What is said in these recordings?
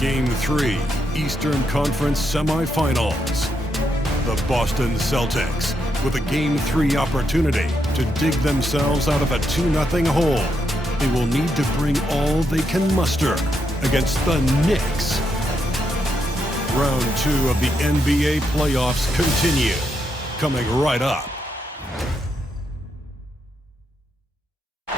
Game 3, Eastern Conference Semifinals. The Boston Celtics, with a Game 3 opportunity to dig themselves out of a 2-0 hole. They will need to bring all they can muster against the Knicks. Round 2 of the NBA playoffs continue, coming right up.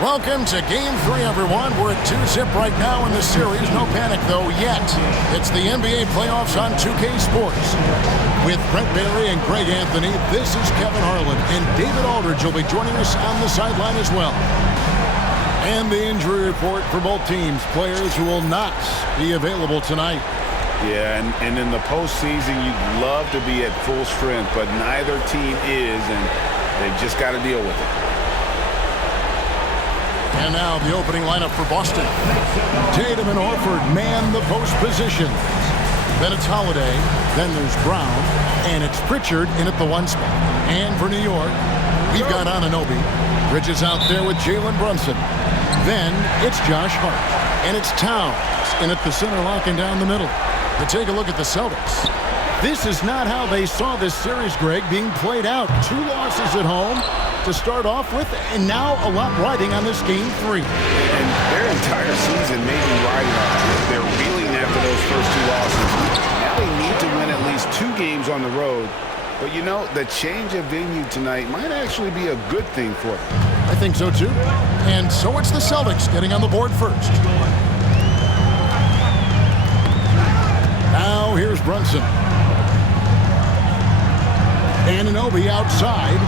Welcome to Game 3, everyone. We're at 2-zip right now in the series. No panic, though, yet. It's the NBA playoffs on 2K Sports. With Brett Barry and Greg Anthony, this is Kevin Harlan, and David Aldridge will be joining us on the sideline as well. And the injury report for both teams. Players who will not be available tonight. Yeah, and in the postseason, you'd love to be at full strength, but neither team is, and they've just got to deal with it. And now the opening lineup for Boston. Tatum and Horford man the post position. Then it's Holiday, then there's Brown, and it's Pritchard in at the 1 spot. And for New York, we've got Anunoby. Bridges out there with Jalen Brunson. Then it's Josh Hart, and it's Towns in at the center, locking down the middle. To take a look at the Celtics. This is not how they saw this series, Greg, being played out. 2 losses at home to start off with, and now a lot riding on this Game 3. And their entire season may be riding on it. They're reeling after those first 2 losses. Now they need to win at least 2 games on the road. But you know, the change of venue tonight might actually be a good thing for them. I think so too. And so it's the Celtics getting on the board first. Now here's Brunson. Anunoby outside.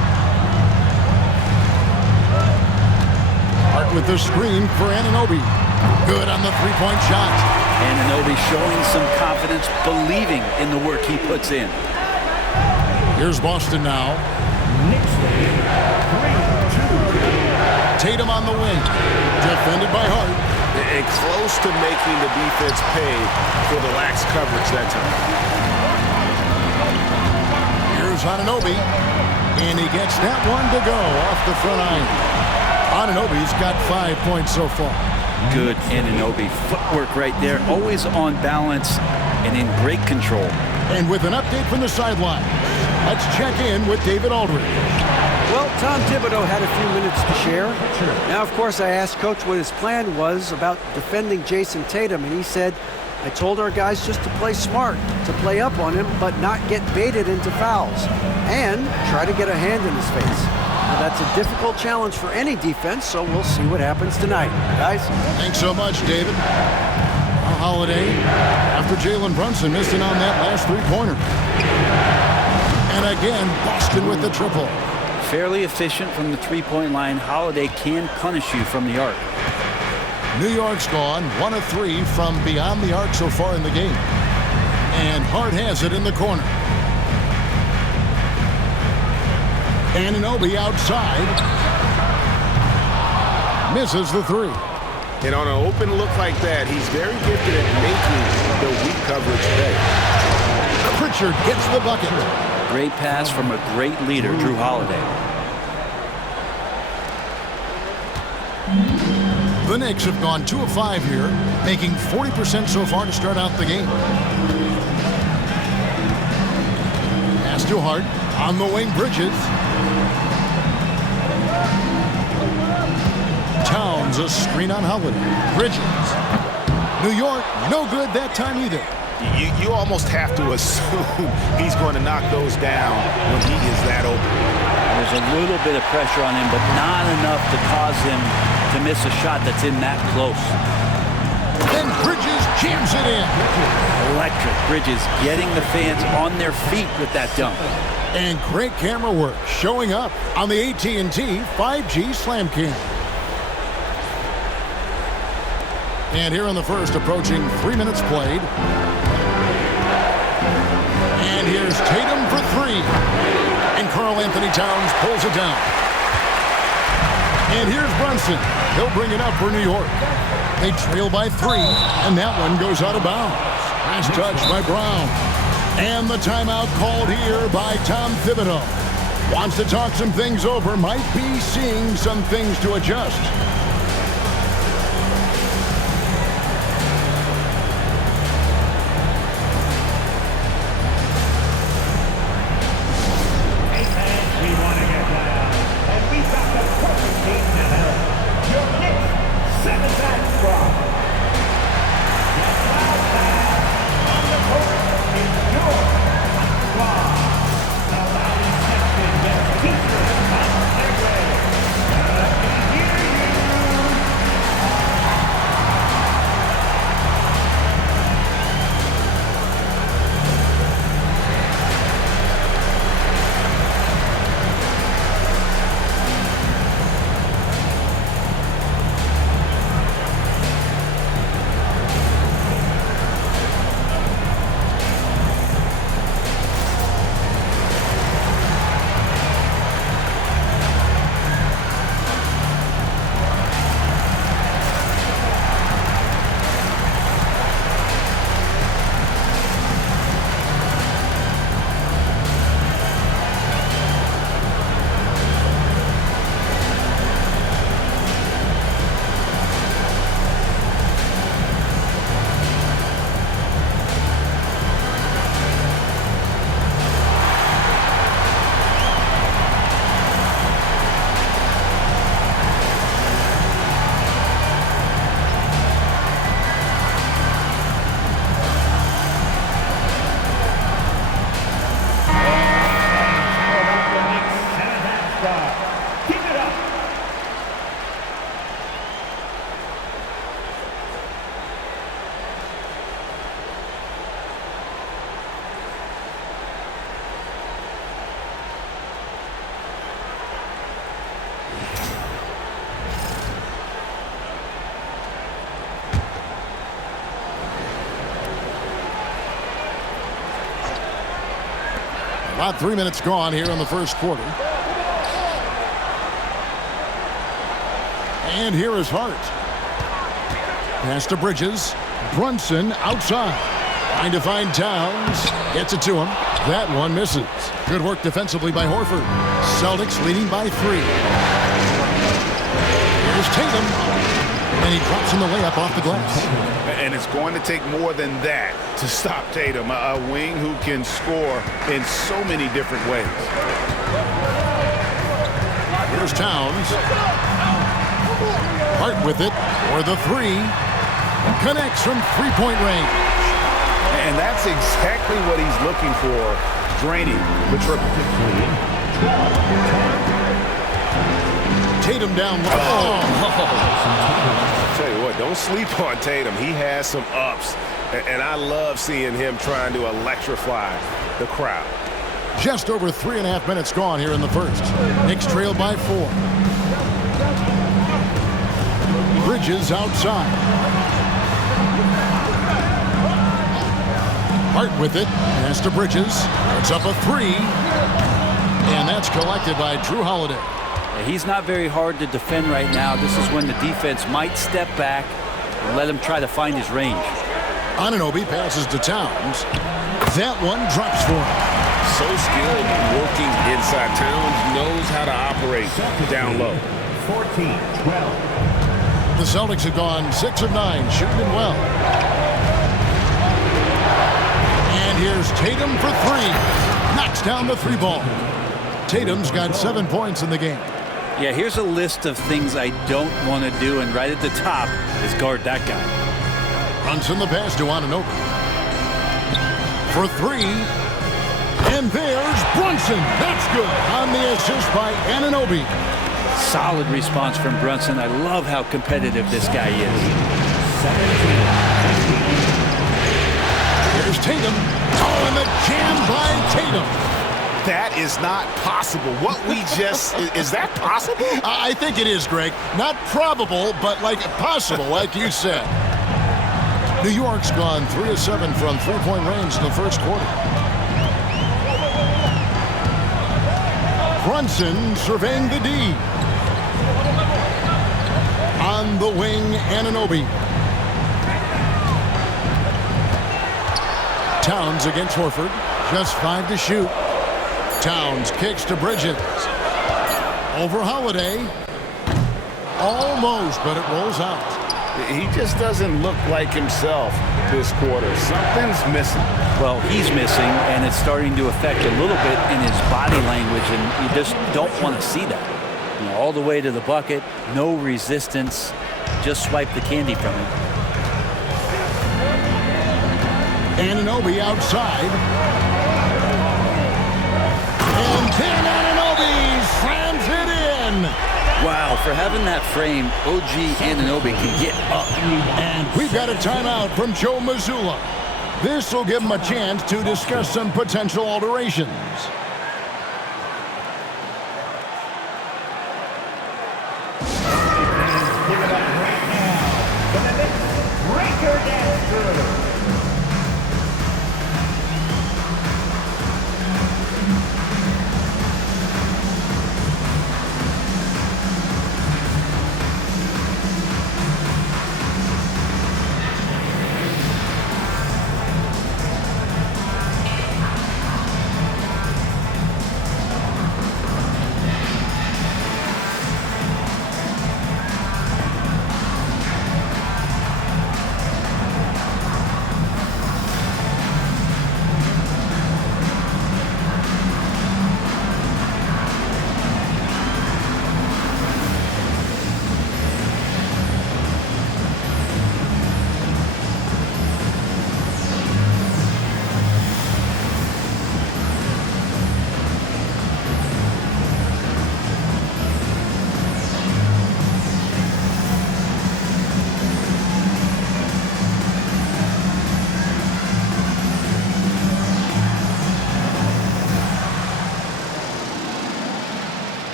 Hart with the screen for Anunoby. Good on the 3-point shot. Anunoby showing some confidence, believing in the work he puts in. Here's Boston now. Tatum on the wing. Defended by Hart. And close to making the defense pay for the lax coverage that time. Here's Anunoby. And he gets that one to go off the front iron. Anunoby's got 5 points so far. Good Anunoby. Footwork right there. Always on balance and in great control. And with an update from the sideline, let's check in with David Aldridge. Well, Tom Thibodeau had a few minutes to share. Now, of course, I asked Coach what his plan was about defending Jason Tatum, and he said, I told our guys just to play smart, to play up on him, but not get baited into fouls, and try to get a hand in his face. Now, that's a difficult challenge for any defense, so we'll see what happens tonight. Guys? Thanks so much, David. Holiday, after Jalen Brunson missing on that last 3-pointer. And again, Boston with the triple. Fairly efficient from the 3-point line. Holiday can punish you from the arc. New York's gone 1 of 3 from beyond the arc so far in the game. And Hart has it in the corner. Anunoby outside. Misses the 3. And on an open look like that, he's very gifted at making the weak coverage pay. Pritchard gets the bucket. Great pass from a great leader, Jrue Holiday. The Knicks have gone 2 of 5 here, making 40% so far to start out the game. Pass to Hart. On the wing, Bridges. Towns, a screen on Holiday. Bridges. New York, no good that time either. You almost have to assume he's going to knock those down when he is that open. There's a little bit of pressure on him, but not enough to cause him to miss a shot that's in that close. Then Bridges jams it in. Electric. Bridges getting the fans on their feet with that dunk. And great camera work showing up on the AT&T 5G Slam Cam. And here in the first, approaching 3 minutes played. And here's Tatum for 3. And Karl Anthony Towns pulls it down. And here's Brunson. He'll bring it up for New York. They trail by 3, and that one goes out of bounds. Nice touch by Brown. And the timeout called here by Tom Thibodeau. Wants to talk some things over, might be seeing some things to adjust. About 3 minutes gone here in the first quarter. And here is Hart. Pass to Bridges. Brunson outside. Trying to find Towns. Gets it to him. That one misses. Good work defensively by Horford. Celtics leading by 3. Here's Tatum. And he drops in the layup off the glass. And it's going to take more than that to stop Tatum, a wing who can score in so many different ways. Here's Towns. Hart with it for the 3. Connects from three-point range. And that's exactly what he's looking for, draining the triple. Tatum down low. I'll tell you what, don't sleep on Tatum. He has some ups, and I love seeing him trying to electrify the crowd. Just over 3.5 minutes gone here in the first. Knicks trail by 4. Bridges outside. Hart with it. Pass to Bridges. It's up a 3. And that's collected by Jrue Holiday. He's not very hard to defend right now. This is when the defense might step back and let him try to find his range. Anunoby passes to Towns. That one drops for him. So skilled working inside. Towns knows how to operate down low. 14-12. The Celtics have gone 6 of 9, shooting it well. And here's Tatum for 3. Knocks down the 3-ball. Tatum's got 7 points in the game. Yeah, here's a list of things I don't want to do, and right at the top is guard that guy. Brunson the pass to Anunoby. For 3. And there's Brunson. That's good. On the assist by Anunoby. Solid response from Brunson. I love how competitive this guy is. Here's Tatum. Oh, and the jam by Tatum. That is not possible. What we just... is that possible? I think it is, Greg. Not probable, but like possible, like you said. New York's gone 3 of 7 from three-point range in the first quarter. Brunson surveying the D. On the wing, Anunoby. Towns against Horford. Just 5 to shoot. Towns kicks to Bridges. Over Holiday. Almost, but it rolls out. He just doesn't look like himself this quarter. Something's missing. Well, he's missing, and it's starting to affect a little bit in his body language, and you just don't want to see that. You know, all the way to the bucket, no resistance, just swipe the candy from him. Anunoby outside. And then Anunoby slams it in. Wow, for having that frame, OG Anunoby can get up. And we've got a timeout from Joe Mazzulla. This will give him a chance to discuss some potential alterations. Give it up right now for the Knicks record after.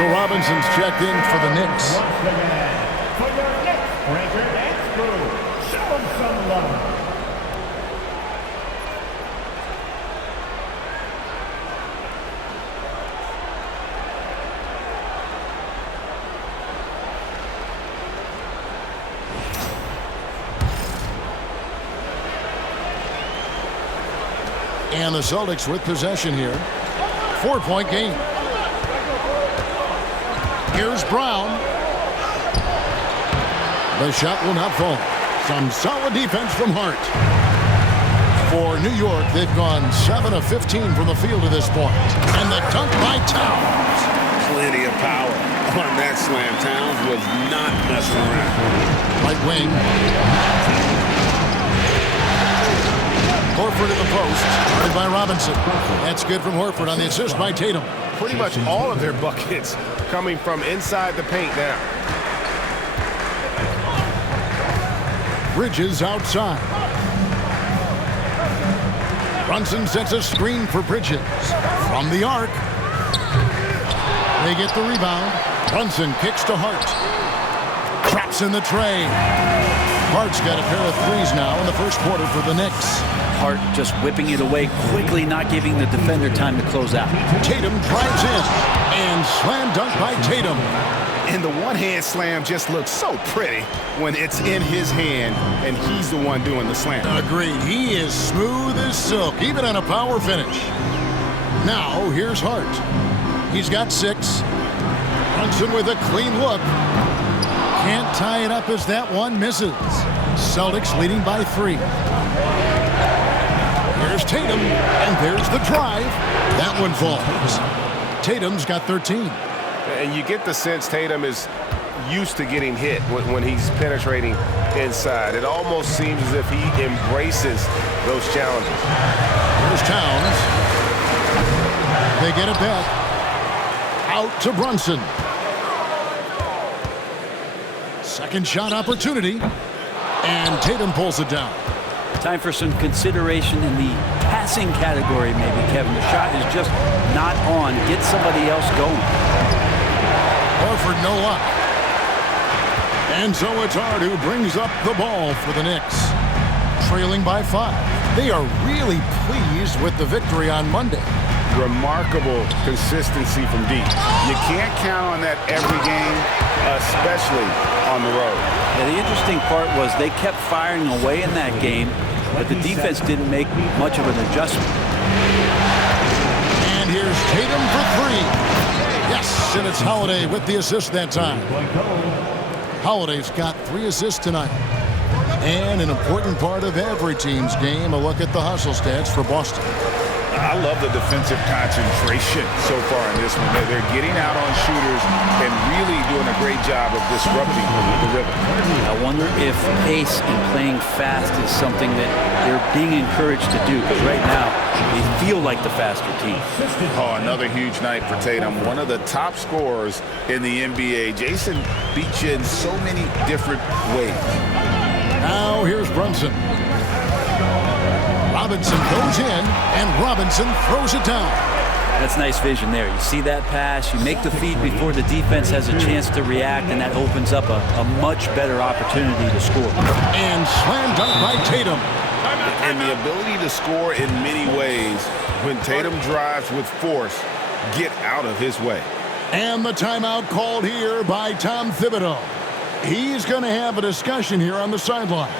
So Robinson's checked in for the Knicks. Once again, for your Knicks breaker and crew, show them some love. And the Celtics with possession here. 4-point game. Here's Brown. The shot will not fall. Some solid defense from Hart. For New York, they've gone 7 of 15 from the field to this point. And the dunk by Towns. Plenty of power on that slam. Towns was not messing around. Right wing. Horford in the post, guarded by Robinson. That's good from Horford on the assist by Tatum. Pretty much all of their buckets coming from inside the paint now. Bridges outside. Brunson sets a screen for Bridges. From the arc. They get the rebound. Brunson kicks to Hart. Traps in the tray. Hart's got a pair of threes now in the first quarter for the Knicks. Hart just whipping it away quickly, not giving the defender time to close out. Tatum drives in. And slam dunk by Tatum. And the one-hand slam just looks so pretty when it's in his hand and he's the one doing the slam. Agreed. He is smooth as silk, even on a power finish. Now, here's Hart. He's got 6. Brunson with a clean look. Can't tie it up as that one misses. Celtics leading by 3. Here's Tatum, and there's the drive. That one falls. Tatum's got 13. And you get the sense Tatum is used to getting hit when he's penetrating inside. It almost seems as if he embraces those challenges. Here's Towns. They get it back. Out to Brunson. Second shot opportunity. And Tatum pulls it down. Time for some consideration in the passing category, maybe, Kevin. The shot is just not on. Get somebody else going. Horford, no luck. And so it's Hart who brings up the ball for the Knicks. Trailing by 5. They are really pleased with the victory on Monday. Remarkable consistency from deep. You can't count on that every game, especially on the road. Yeah, the interesting part was they kept firing away in that game, but the defense didn't make much of an adjustment. And here's Tatum for 3. Yes, and it's Holiday with the assist that time. Holiday's got 3 assists tonight. And an important part of every team's game, a look at the hustle stats for Boston. I love the defensive concentration so far in this one. They're getting out on shooters and really doing a great job of disrupting the rhythm. I wonder if pace and playing fast is something that they're being encouraged to do, because right now they feel like the faster team. Oh, another huge night for Tatum. One of the top scorers in the NBA. Jason beats you in so many different ways. Now here's Brunson. Robinson goes in, and Robinson throws it down. That's nice vision there. You see that pass, you make the feed before the defense has a chance to react, and that opens up a much better opportunity to score. And slam dunk by Tatum. And the ability to score in many ways when Tatum drives with force, get out of his way. And the timeout called here by Tom Thibodeau. He's going to have a discussion here on the sideline.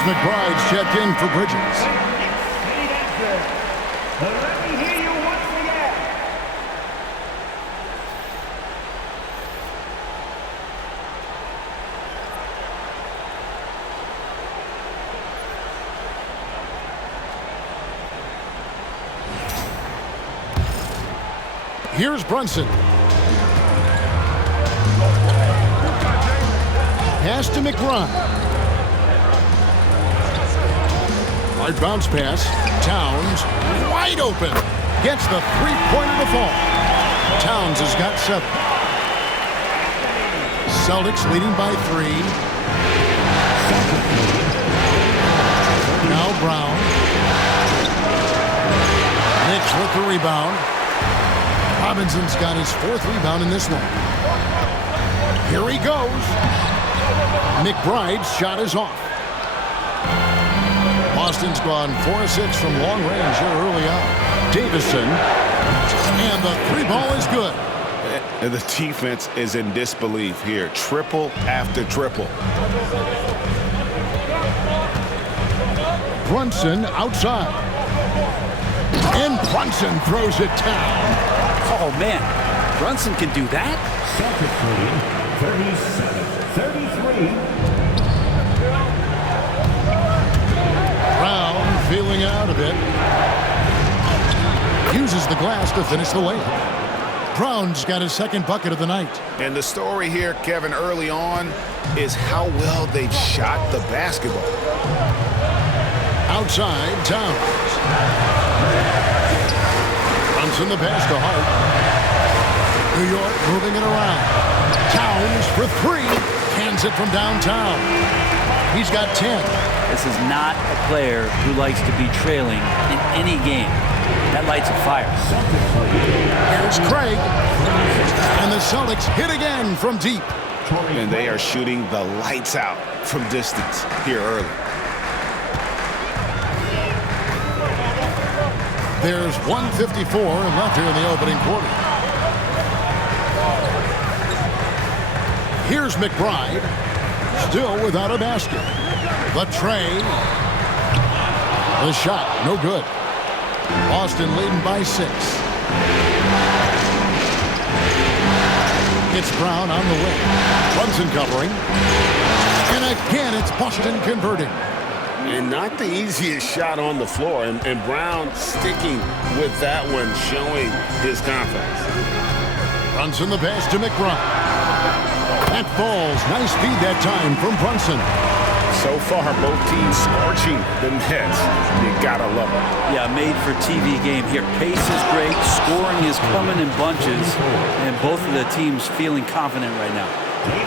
Here's McBride's checked in for Bridges. City dancer, let me hear you once again. Here's Brunson. Pass to McBride. Hard bounce pass. Towns wide open. Gets the three-pointer to fall. Towns has got 7. Celtics leading by 3. Now Brown. Knicks with the rebound. Robinson's got his 4th rebound in this one. Here he goes. McBride's shot is off. Boston's gone 4 of 6 from long range here early on. Davison. And the 3 ball is good. And the defense is in disbelief here. Triple after triple. Brunson outside. And Brunson throws it down. Oh, man. Brunson can do that? Celtics leading 37-33. Brown feeling out a bit. Uses the glass to finish the layup. Brown's got his 2nd bucket of the night. And the story here, Kevin, early on is how well they've shot the basketball. Outside, Towns. Brunson the pass to Hart. New York moving it around. Towns for 3. Hands it from downtown. He's got 10. This is not a player who likes to be trailing in any game. That lights a fire. Here's Craig. And the Celtics hit again from deep. And they are shooting the lights out from distance here early. There's 1:54 left here in the opening quarter. Here's McBride. Still without a basket. The tray. The shot, no good. Boston leading by 6. It's Brown on the wing. Brunson covering. And again, it's Boston converting. And not the easiest shot on the floor. And Brown sticking with that one, showing his confidence. Brunson the pass to McBride. That falls. Nice feed that time from Brunson. So far, both teams scorching the Nets. You gotta love it. Yeah, made for TV game here. Pace is great. Scoring is coming in bunches. And both of the teams feeling confident right now.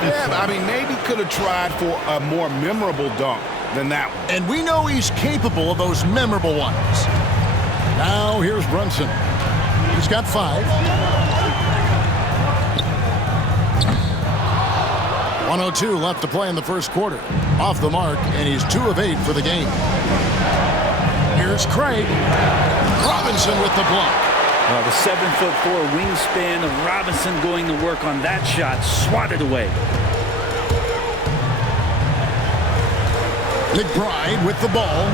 Yeah, I mean, maybe could have tried for a more memorable dunk than that one. And we know he's capable of those memorable ones. Now here's Brunson. He's got 5. 1:02 left to play in the first quarter. Off the mark, and he's 2 of 8 for the game. Here's Craig. Robinson with the block. The 7'4" wingspan of Robinson going to work on that shot. Swatted away. McBride with the ball.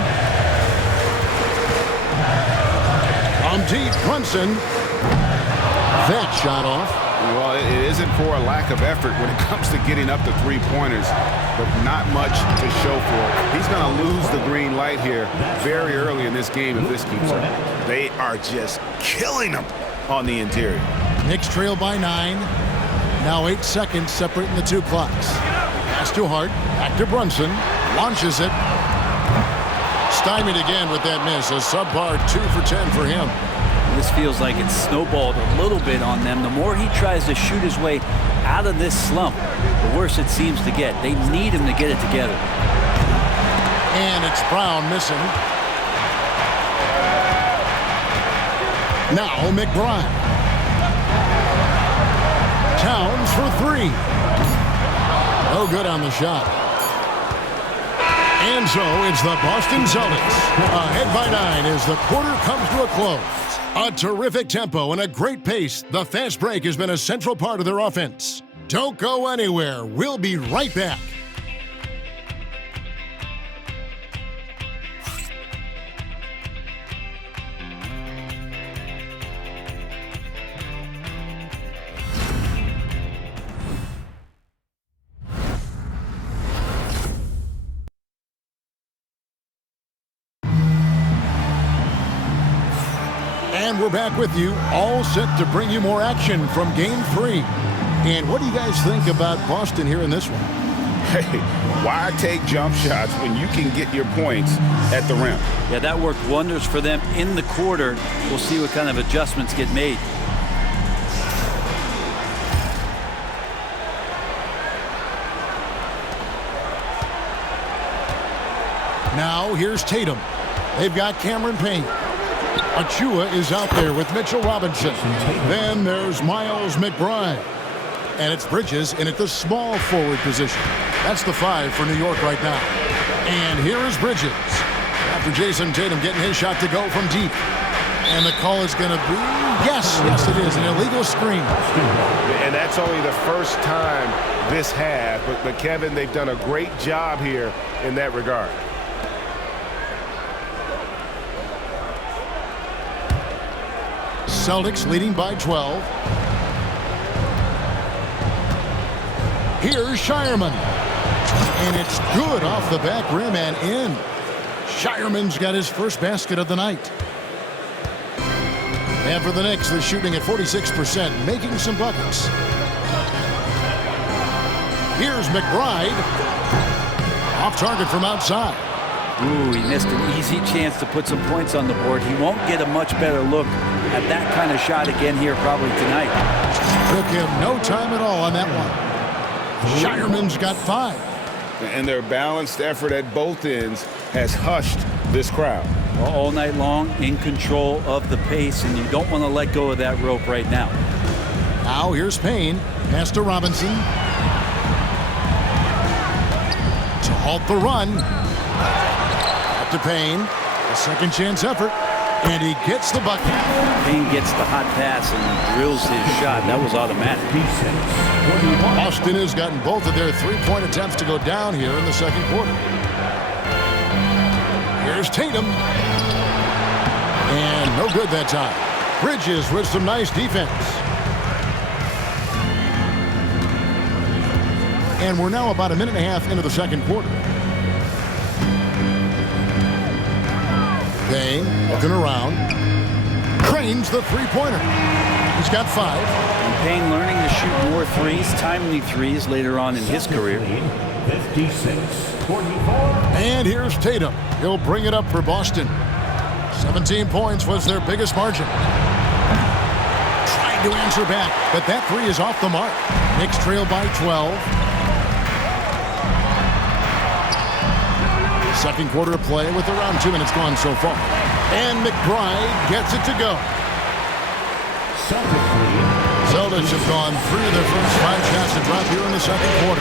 On deep, Brunson. That shot off. Well, it isn't for a lack of effort when it comes to getting up to 3-pointers, but not much to show for it. He's going to lose the green light here very early in this game if this keeps up. They are just killing him on the interior. Knicks trail by 9. Now 8 seconds separating the 2 clocks. Pass to Hart. Back to Brunson. Launches it. Stymied again with that miss. A subpar 2 for 10 for him. This feels like it's snowballed a little bit on them. The more he tries to shoot his way out of this slump, the worse it seems to get. They need him to get it together. And it's Brown missing. Now McBride. Towns for 3. No good on the shot. And so it's the Boston Celtics ahead by 9 as the quarter comes to a close. A terrific tempo and a great pace. The fast break has been a central part of their offense. Don't go anywhere. We'll be right back. And we're back with you, all set to bring you more action from Game 3. And what do you guys think about Boston here in this one? Hey, why take jump shots when you can get your points at the rim? Yeah, that worked wonders for them in the quarter. We'll see what kind of adjustments get made. Now here's Tatum. They've got Cameron Payne. Achua is out there with Mitchell Robinson. Then there's Miles McBride. And it's Bridges in at the small forward position. That's the 5 for New York right now. And here is Bridges. After Jason Tatum getting his shot to go from deep. And the call is going to be, yes, it is, an illegal screen. And that's only the first time this half. But Kevin, they've done a great job here in that regard. Celtics leading by 12. Here's Shireman. And it's good off the back rim and in. Shireman's got his first basket of the night. And for the Knicks, they're shooting at 46%, making some buckets. Here's McBride. Off target from outside. Ooh, he missed an easy chance to put some points on the board. He won't get a much better look at that kind of shot again here probably tonight. Took him no time at all on that one. Shireman's got 5. And their balanced effort at both ends has hushed this crowd. All night long, in control of the pace, and you don't want to let go of that rope right now. Now here's Payne. Pass to Robinson. To halt the run. Up to Payne. A second chance effort. And he gets the bucket. Payne gets the hot pass and drills his shot. That was automatic. Boston has gotten both of their three-point attempts to go down here in the second quarter. Here's Tatum. And no good that time. Bridges with some nice defense. And we're now about a minute and a half into the second quarter. Payne looking around. Cranes the three-pointer. He's got 5. And Payne learning to shoot more threes, timely threes later on in his career. 56-44. And here's Tatum. He'll bring it up for Boston. 17 points was their biggest margin. Trying to answer back, but that 3 is off the mark. Knicks trail by 12. Second quarter of play with around 2 minutes gone so far. And McBride gets it to go. Celtics have gone 3 of their first 5 shots to drop here in the second quarter.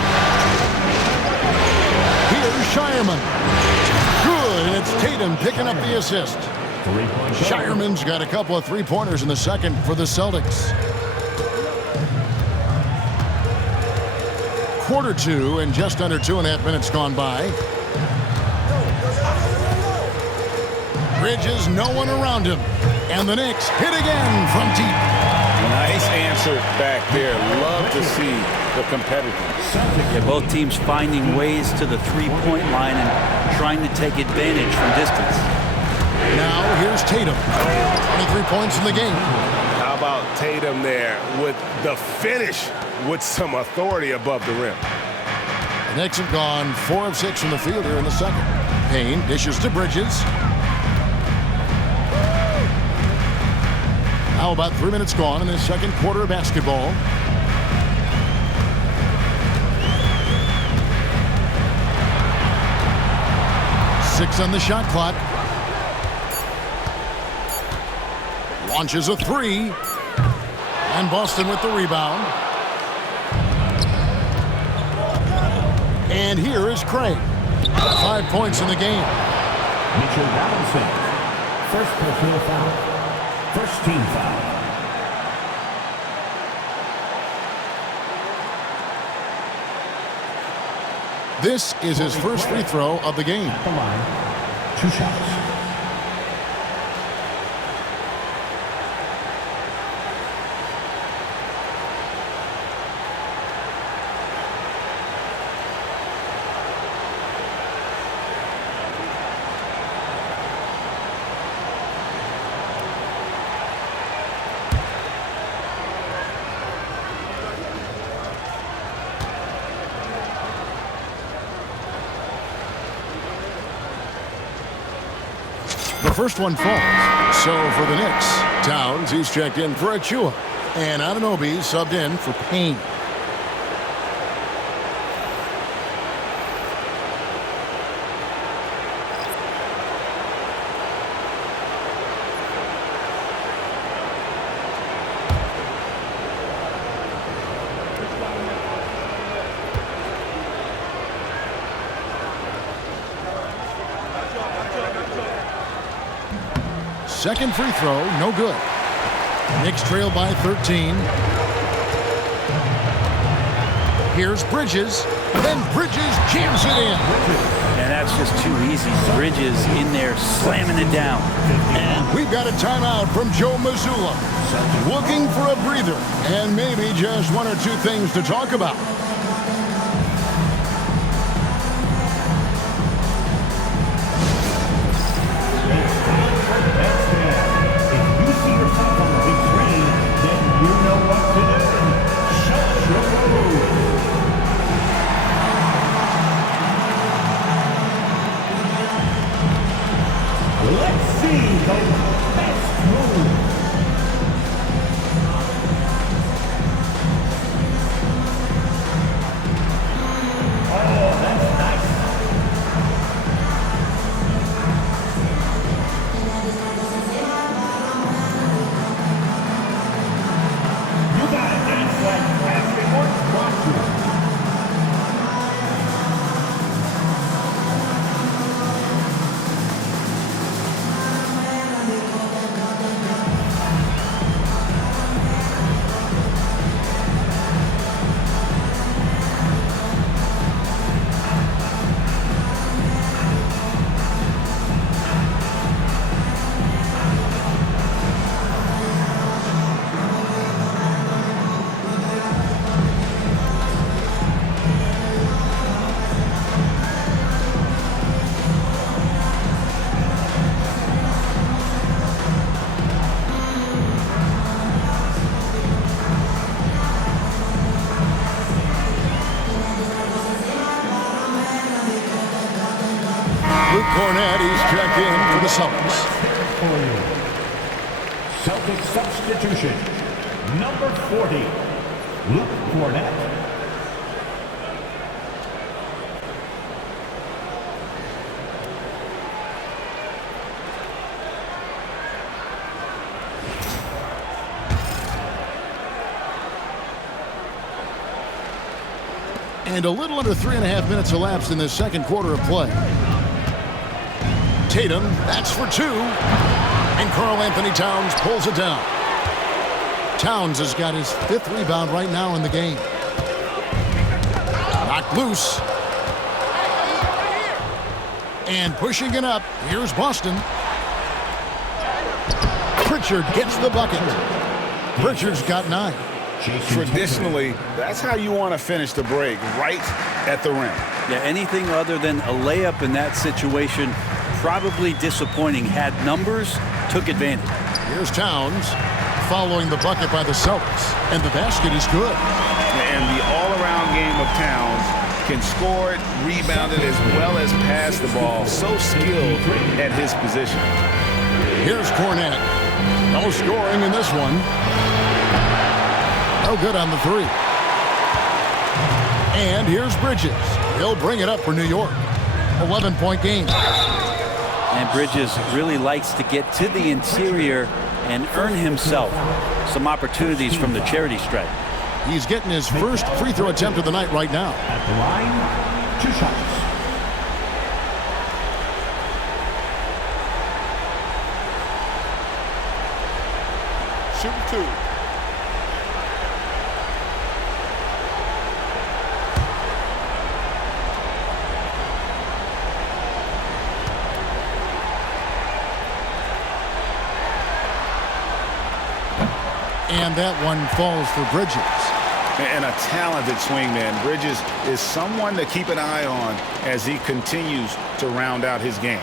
Here's Shireman. Good, and it's Tatum picking up the assist. Shireman's got a couple of three-pointers in the second for the Celtics. Quarter 2 and just under 2.5 minutes gone by. Bridges, no one around him. And the Knicks hit again from deep. Nice answer back there. Love to see the competitiveness. Yeah, both teams finding ways to the three-point line and trying to take advantage from distance. Now here's Tatum. 23 points in the game. How about Tatum there with the finish with some authority above the rim? The Knicks have gone 4 of 6 from the field here in the second. Payne dishes to Bridges. Now about 3 minutes gone in the second quarter of basketball. Six on the shot clock. Launches a 3. And Boston with the rebound. And here is Craig. 5 points in the game. Mitchell Robinson. First personal foul. First team foul. This is his first free throw of the game. At the line. 2 shots. The first one falls. So for the Knicks, Towns, he's checked in for Achua. And Anunoby subbed in for Payne. Second free throw, no good. Knicks trail by 13. Here's Bridges. Then Bridges jams it in. And that's just too easy. Bridges in there slamming it down. And we've got a timeout from Joe Mazzulla. Looking for a breather and maybe just one or two things to talk about. Let's see the best move. Oh, that's nice. You gotta dance like basketball want to. Cornet, he's checked in for the Celtics. Celtic substitution, number 40, Luke Cornet. And a little under 3.5 minutes elapsed in this second quarter of play. Tatum, that's for two. And Karl Anthony Towns pulls it down. Towns has got his 5th rebound right now in the game. Knocked loose. And pushing it up, here's Boston. Pritchard gets the bucket. Pritchard's got 9. Traditionally, that's how you want to finish the break, right at the rim. Yeah, anything other than a layup in that situation, probably disappointing. Had numbers, took advantage. Here's Towns following the bucket by the Celtics, and the basket is good. And the all-around game of Towns can score it, rebound it, as well as pass the ball. So skilled at his position. Here's Cornet. No scoring in this one. No good on the 3. And here's Bridges. He'll bring it up for New York. 11-point game. And Bridges really likes to get to the interior and earn himself some opportunities from the charity stripe. He's getting his first free throw attempt of the night right now. At the line, 2 shots. Shoot 2. And that one falls for Bridges. And a talented swingman. Bridges is someone to keep an eye on as he continues to round out his game.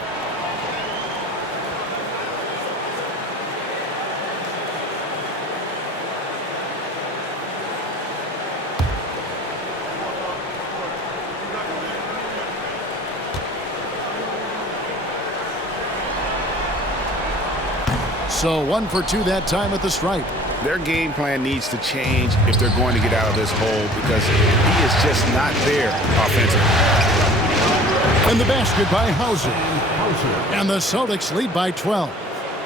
So 1 for 2 that time at the stripe. Their game plan needs to change if they're going to get out of this hole because he is just not there offensively. And the basket by Hauser. And the Celtics lead by 12.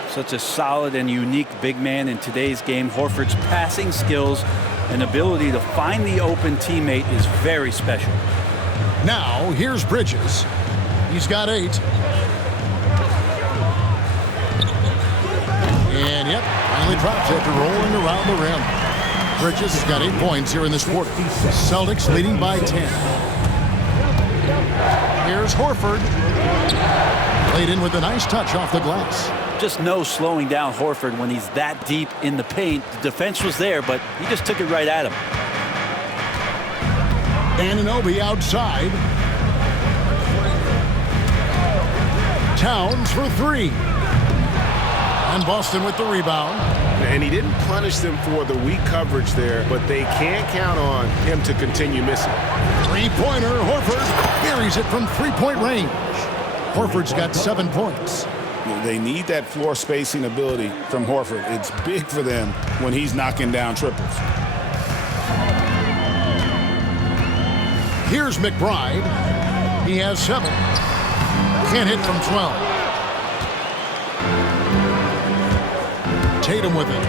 Such a solid and unique big man in today's game. Horford's passing skills and ability to find the open teammate is very special. Now, here's Bridges. He's got 8. And, yep, finally drops after rolling around the rim. Bridges has got 8 points here in this quarter. Celtics leading by 10. Here's Horford. Played in with a nice touch off the glass. Just no slowing down Horford when he's that deep in the paint. The defense was there, but he just took it right at him. Anunoby outside. Towns for 3. And Boston with the rebound. And he didn't punish them for the weak coverage there, but they can't count on him to continue missing. Three-pointer, Horford buries it from three-point range. Horford's got 7 points. They need that floor spacing ability from Horford. It's big for them when he's knocking down triples. Here's McBride. He has 7. Can't hit from 12. Tatum with it.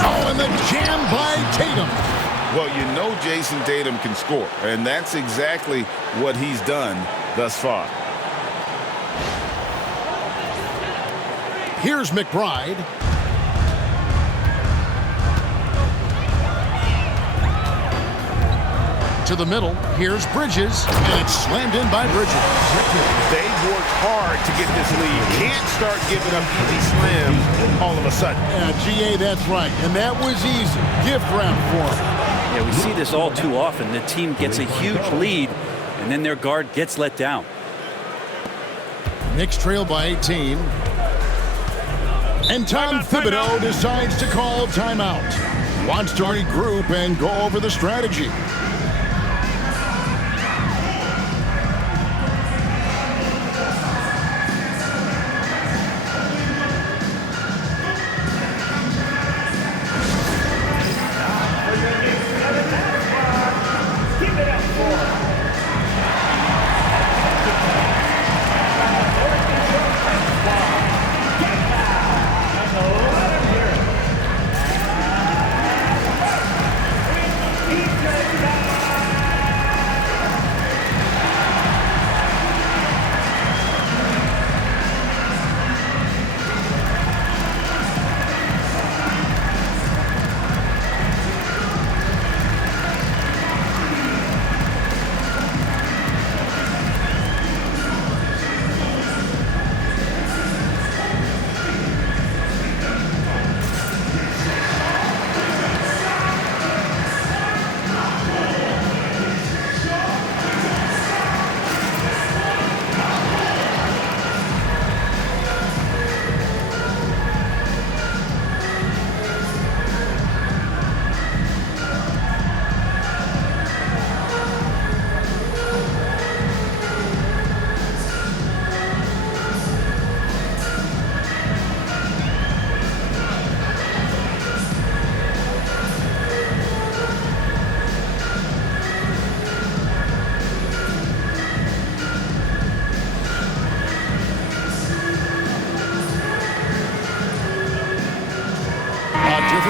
Oh, and the jam by Tatum. Well, you know Jason Tatum can score, and that's exactly what he's done thus far. Here's McBride. To the middle. Here's Bridges, and it's slammed in by Bridges. They've worked hard to get this lead. Can't start giving up easy slams all of a sudden. Yeah, GA, that's right. And that was easy. Gift wrap for him. Yeah, we see this all too often. The team gets a huge lead, and then their guard gets let down. Knicks trail by 18. And Tom Thibodeau decides to call timeout. Wants to regroup and go over the strategy.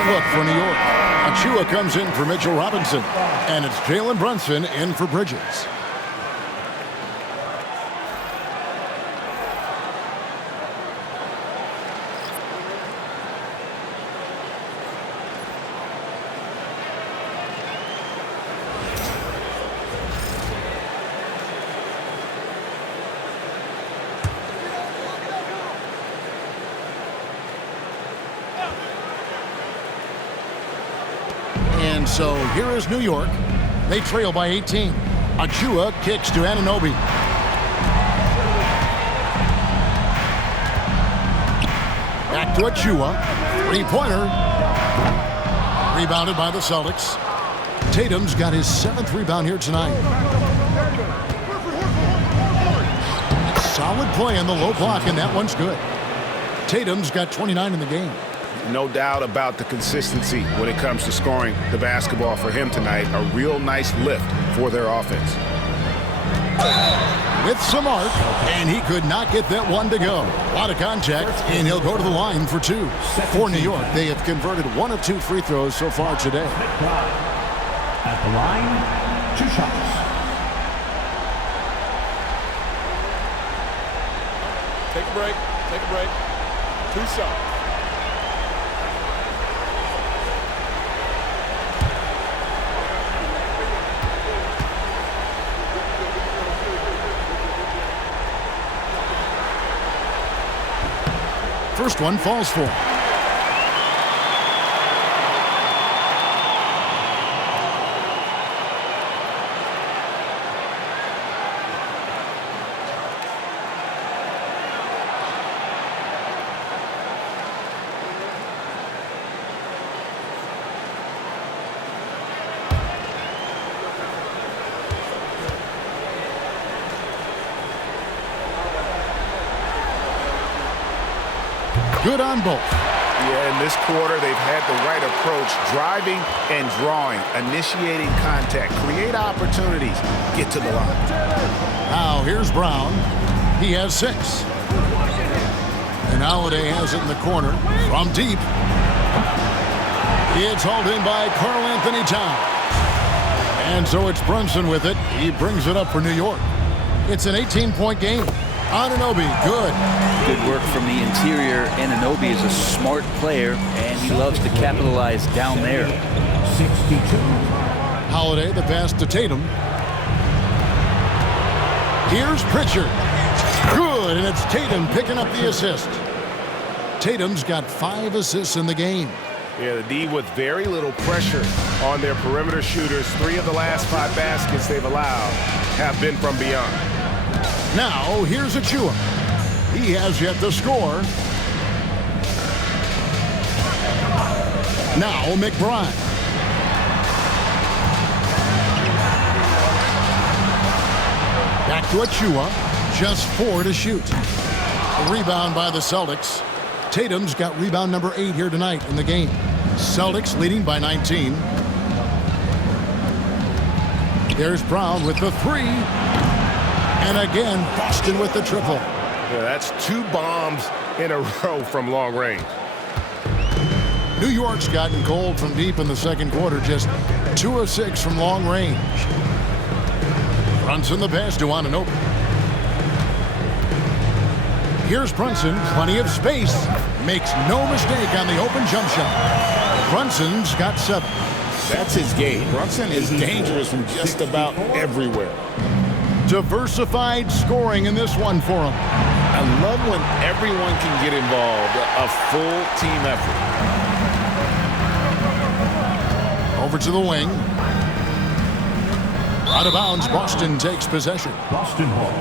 Look for New York. Achua comes in for Mitchell Robinson. And it's Jalen Brunson in for Bridges. And so here is New York. They trail by 18. Achua kicks to Anunoby. Back to Achua. Three-pointer. Rebounded by the Celtics. Tatum's got his 7th rebound here tonight. Solid play in the low block, and that one's good. Tatum's got 29 in the game. No doubt about the consistency when it comes to scoring the basketball for him tonight. A real nice lift for their offense. With some arc, and he could not get that one to go. A lot of contact, and he'll go to the line for 2. For New York, they have converted 1 of 2 free throws so far today. At the line, 2 shots. Take a break. Take a break. 2 shots. First one falls for. Good on both. Yeah, in this quarter, they've had the right approach, driving and drawing, initiating contact, create opportunities, get to the line. Now here's Brown. He has 6. And Holiday has it in the corner from deep. It's hauled in by Karl Anthony Towns. And so it's Brunson with it. He brings it up for New York. It's an 18-point game. Anunoby, good. Good work from the interior. Anunoby is a smart player, and he loves to capitalize down there. 62. Holiday, the pass to Tatum. Here's Pritchard. Good, and it's Tatum picking up the assist. Tatum's got 5 assists in the game. Yeah, the D with very little pressure on their perimeter shooters. 3 of the last 5 baskets they've allowed have been from beyond. Now, here's Achua. He has yet to score. Now, McBride. Back to Achua. Just 4 to shoot. A rebound by the Celtics. Tatum's got rebound number 8 here tonight in the game. Celtics leading by 19. There's Brown with the 3. And again, Boston with the triple. Yeah, that's 2 bombs in a row from long range. New York's gotten cold from deep in the second quarter, just 2 of 6 from long range. Brunson the pass to Anunoby. Here's Brunson, plenty of space. Makes no mistake on the open jump shot. Brunson's got 7. That's his game. Brunson is dangerous from just about everywhere. Diversified scoring in this one for him. I love when everyone can get involved, a full team effort. Over to the wing. Out of bounds, Boston takes possession. Boston ball.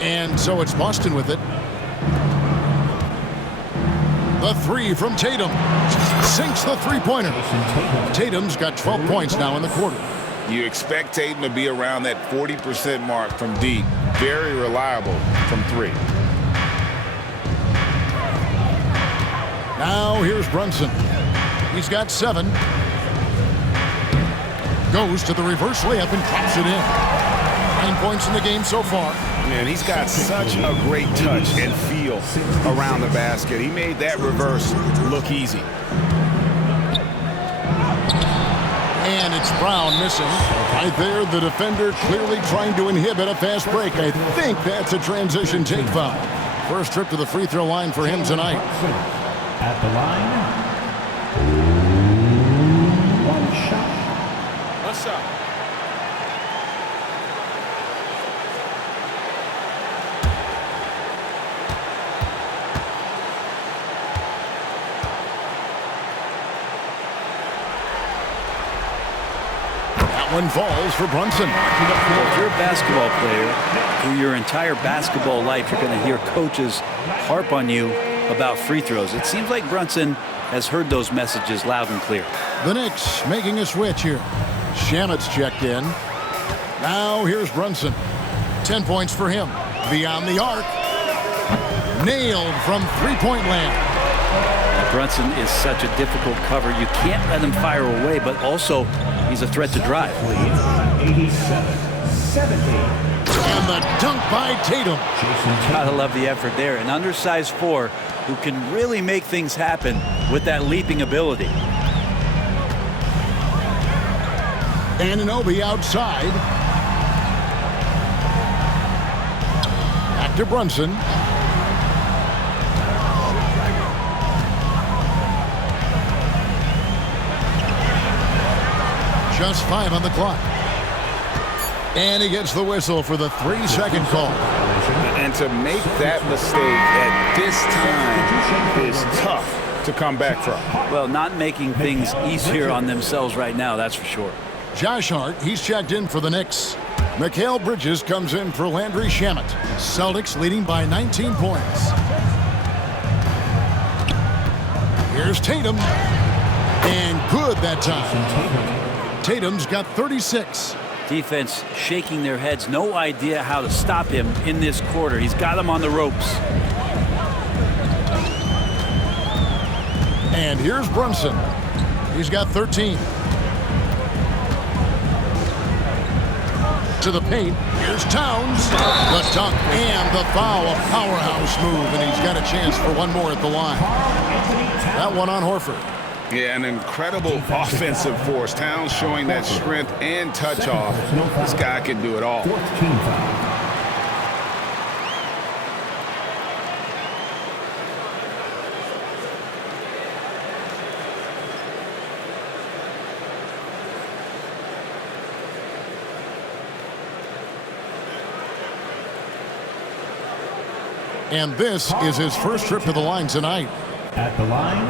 And so it's Boston with it. The 3 from Tatum. Sinks the three-pointer. Tatum's got 12 points now in the quarter. You expect Tatum to be around that 40% mark from deep. Very reliable from 3. Now here's Brunson. He's got 7. Goes to the reverse layup and drops it in. 9 points in the game so far. Man, he's got such a great touch and feel around the basket. He made that reverse look easy. And it's Brown missing. Right there, the defender clearly trying to inhibit a fast break. I think that's a transition take foul. First trip to the free throw line for him tonight. At the line, 1 shot. What's up? That one falls for Brunson. Well, if you're a basketball player, through your entire basketball life, you're going to hear coaches harp on you about free throws. It seems like Brunson has heard those messages loud and clear. The Knicks making a switch here. Shamet's checked in. Now here's Brunson. 10 points for him. Beyond the arc. Nailed from three-point land. Brunson is such a difficult cover. You can't let him fire away, but also he's a threat to drive. 87-70. And the dunk by Tatum. Gotta love the effort there. An undersized four who can really make things happen with that leaping ability. Anunoby outside. Back to Brunson. Just 5 on the clock. And he gets the whistle for the 3-second call. And to make that mistake at this time is tough to come back from. Well, not making things easier on themselves right now, that's for sure. Josh Hart, he's checked in for the Knicks. Mikal Bridges comes in for Landry Shamet. Celtics leading by 19 points. Here's Tatum. And good that time. Tatum's got 36. Defense shaking their heads. No idea how to stop him in this quarter. He's got him on the ropes. And here's Brunson. He's got 13. To the paint. Here's Towns. The dunk and the foul. A powerhouse move. And he's got a chance for one more at the line. That one on Horford. Yeah, an incredible offensive force. Towns showing that strength and touch off. This guy can do it all. And this is his first trip to the line tonight. At the line,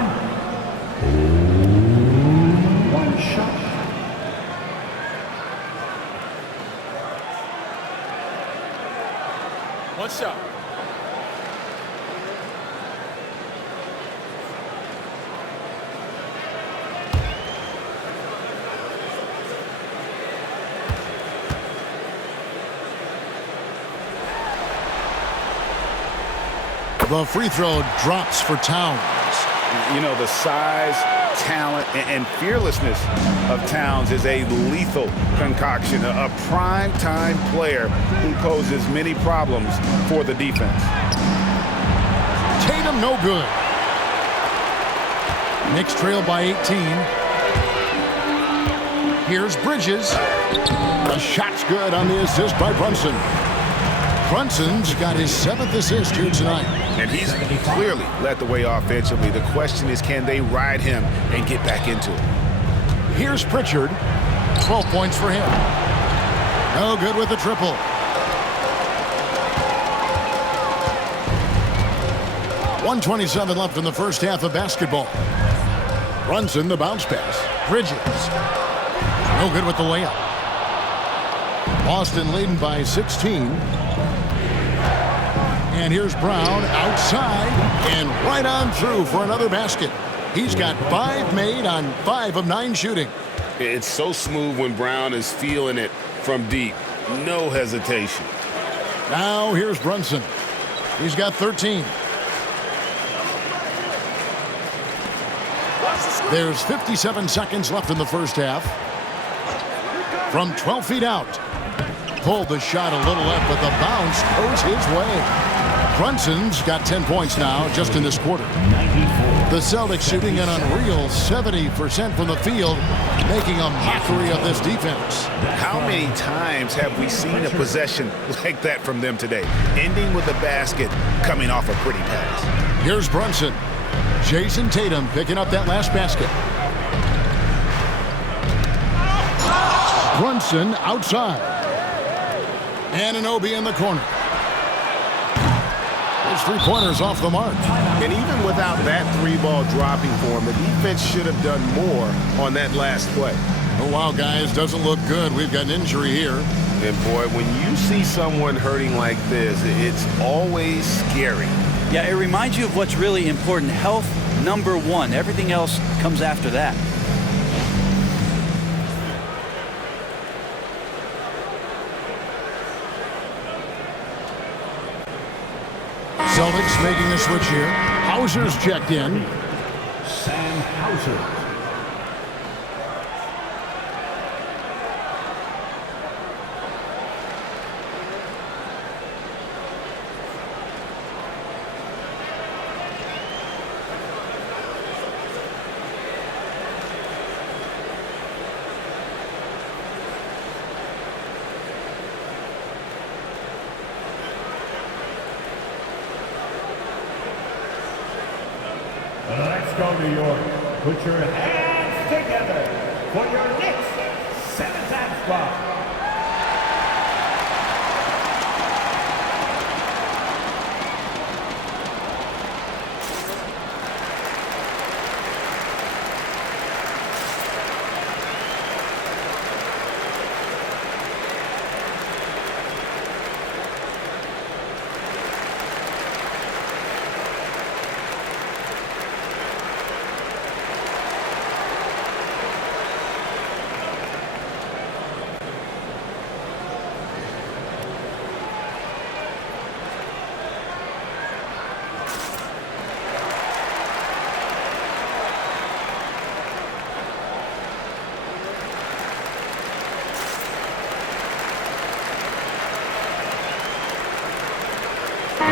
one shot. What's up? The free throw drops for Towns. You know, the size, talent, and fearlessness of Towns is a lethal concoction, a prime-time player who poses many problems for the defense. Tatum no good. Knicks trail by 18. Here's Bridges. The shot's good on the assist by Brunson. Brunson's got his 7th assist here tonight. And he's clearly led the way offensively. The question is, can they ride him and get back into it? Here's Pritchard. 12 points for him. No good with the triple. .127 left in the first half of basketball. Brunson, the bounce pass. Bridges. No good with the layup. Boston leading by 16. And here's Brown outside and right on through for another basket. He's got 5 made on 5 of 9 shooting. It's so smooth when Brown is feeling it from deep. No hesitation. Now here's Brunson. He's got 13. There's 57 seconds left in the first half. From 12 feet out. Pulled the shot a little left, but the bounce goes his way. Brunson's got 10 points now just in this quarter. The Celtics shooting an unreal 70% from the field, making a mockery of this defense. How many times have we seen a possession like that from them today? Ending with a basket, coming off a pretty pass. Here's Brunson. Jason Tatum picking up that last basket. Brunson outside. Anunoby in the corner. His three-pointers off the mark. And even without that 3-ball dropping for him, the defense should have done more on that last play. Oh, wow, guys, doesn't look good. We've got an injury here. And boy, when you see someone hurting like this, it's always scary. Yeah, it reminds you of what's really important. Health, number one. Everything else comes after that. Celtics making a switch here. Hauser's checked in. Sam Hauser. Let's go, New York. Put your hands together for your Knicks 7th spot.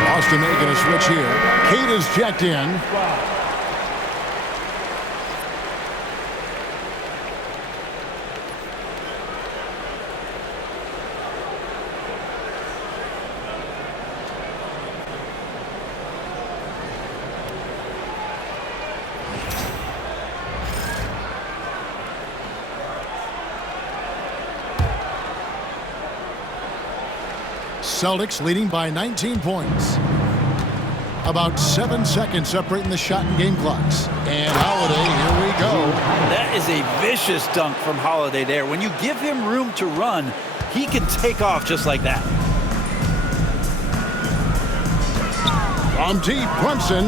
Boston making a switch here. Kate is checked in. Celtics leading by 19 points. About 7 seconds separating the shot and game clocks. And Holiday, here we go. That is a vicious dunk from Holiday there. When you give him room to run, he can take off just like that. From deep, Brunson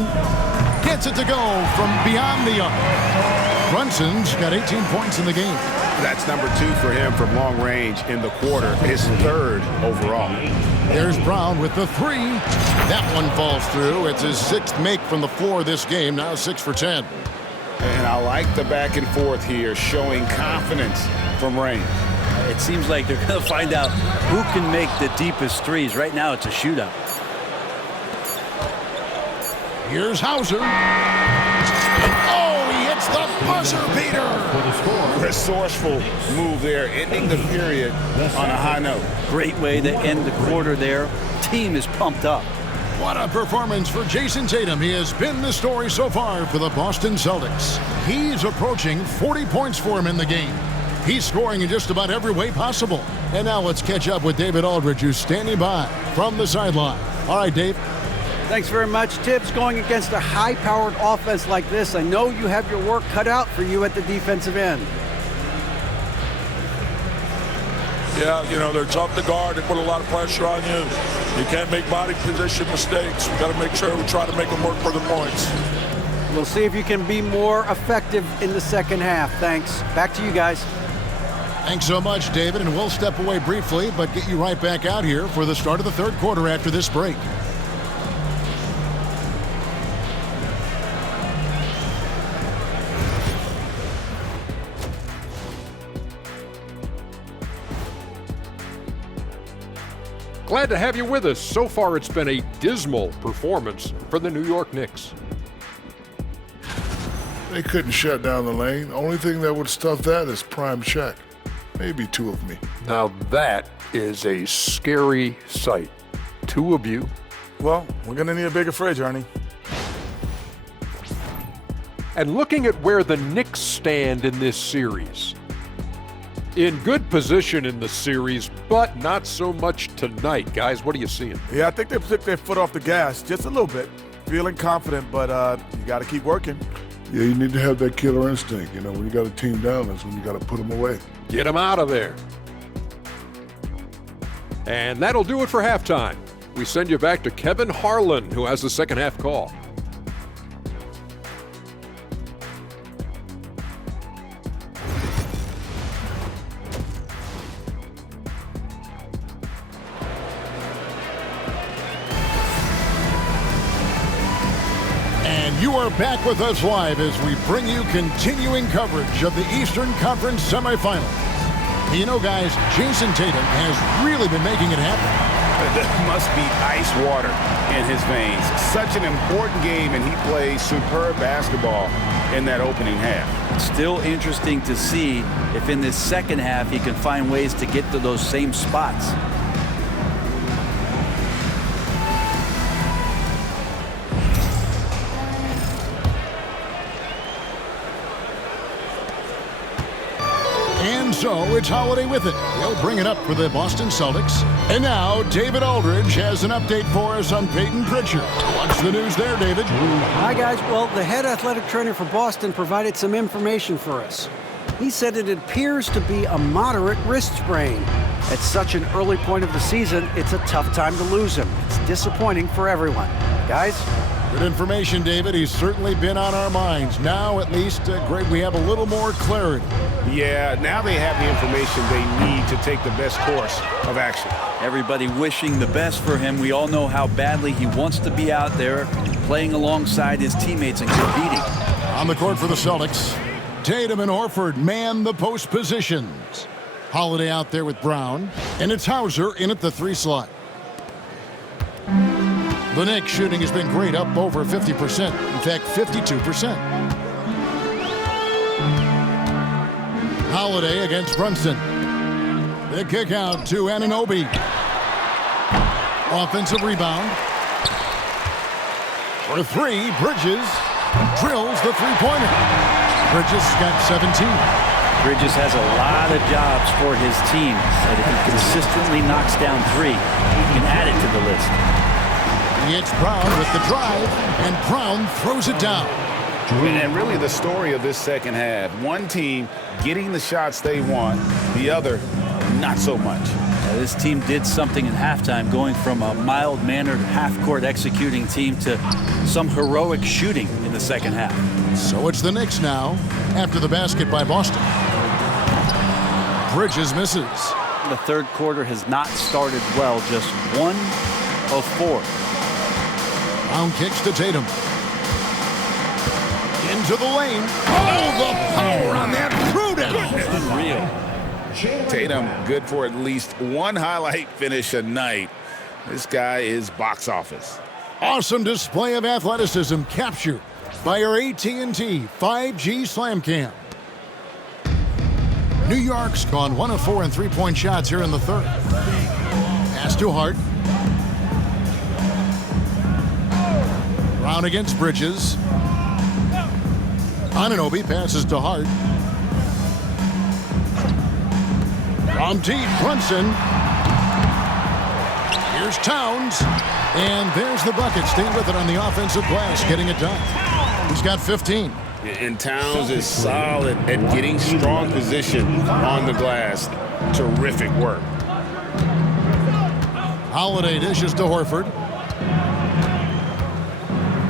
gets it to go from beyond the arc. Brunson's got 18 points in the game. That's number 2 for him from long range in the quarter, his 3rd overall. There's Brown with the 3. That one falls through. It's his 6th make from the floor this game, now 6 for 10. And I like the back and forth here, showing confidence from Rain. It seems like they're going to find out who can make the deepest threes. Right now, it's a shootout. Here's Hauser. Oh, he hits the buzzer beater. Resourceful move there, ending the period on a high note. Great way to end the quarter there. Team is pumped up. What a performance for Jason Tatum. He has been the story so far for the Boston Celtics. He's approaching 40 points for him in the game. He's scoring in just about every way possible. And now let's catch up with David Aldridge, who's standing by from the sideline. All right, Dave. Thanks very much, Tibbs. Going against a high-powered offense like this, I know you have your work cut out for you at the defensive end. Yeah, you know, they're tough to guard. They put a lot of pressure on you. You can't make body position mistakes. We've got to make sure we try to make them work for the points. We'll see if you can be more effective in the second half. Thanks. Back to you guys. Thanks so much, David, and we'll step away briefly, but get you right back out here for the start of the third quarter after this break. Glad to have you with us. So far, it's been a dismal performance for the New York Knicks. They couldn't shut down the lane. Only thing that would stuff that is prime check. Maybe 2 of me. Now that is a scary sight. 2 of you. Well, we're going to need a bigger fridge, Ernie. And looking at where the Knicks stand in this series. In good position in the series, but not so much tonight. Guys, what are you seeing? Yeah, I think they took their foot off the gas just a little bit. Feeling confident, but you got to keep working. Yeah, you need to have that killer instinct. You know, when you got a team down, that's when you got to put them away. Get them out of there. And that'll do it for halftime. We send you back to Kevin Harlan, who has the second half call. And you are back with us live as we bring you continuing coverage of the Eastern Conference Semifinals. You know, guys, Jason Tatum has really been making it happen. There must be ice water in his veins. Such an important game, and he plays superb basketball in that opening half. Still interesting to see if in this second half he can find ways to get to those same spots. And so it's Holiday with it. He'll bring it up for the Boston Celtics. And now David Aldridge has an update for us on Peyton Pritchard. What's the news there, David? Hi, guys. Well, the head athletic trainer for Boston provided some information for us. He said it appears to be a moderate wrist sprain. At such an early point of the season, it's a tough time to lose him. It's disappointing for everyone. Guys? Good information, David. He's certainly been on our minds. Now, at least, Greg, we have a little more clarity. Yeah, now they have the information they need to take the best course of action. Everybody wishing the best for him. We all know how badly he wants to be out there playing alongside his teammates and competing. On the court for the Celtics, Tatum and Horford man the post positions. Holiday out there with Brown, and it's Hauser in at the 3 slot. The Knicks shooting has been great, up over 50%. In fact, 52%. Holiday against Brunson. The kick out to Anunoby. Offensive rebound. For 3, Bridges drills the three-pointer. Bridges got 17. Bridges has a lot of jobs for his team, but if he consistently knocks down 3, he can add it to the list. It's Brown with the drive, and Brown throws it down. And really the story of this second half, one team getting the shots they want, the other not so much. This team did something in halftime, going from a mild-mannered half-court executing team to some heroic shooting in the second half. So it's the Knicks now, after the basket by Boston. Bridges misses. The third quarter has not started well, just 1 of 4. Brown kicks to Tatum. Into the lane. Oh, the power on that throw-down. Unreal. Tatum good for at least one highlight finish a night. This guy is box office. Awesome display of athleticism captured by our AT&T 5G Slam Cam. New York's gone 1 of 4 in three-point shots here in the third. Pass to Hart. Brown against Bridges. Anunoby passes to Hart. From deep, Brunson. Here's Towns. And there's the bucket. Staying with it on the offensive glass, getting it done. He's got 15. And Towns is solid at getting strong position on the glass. Terrific work. Holiday dishes to Horford.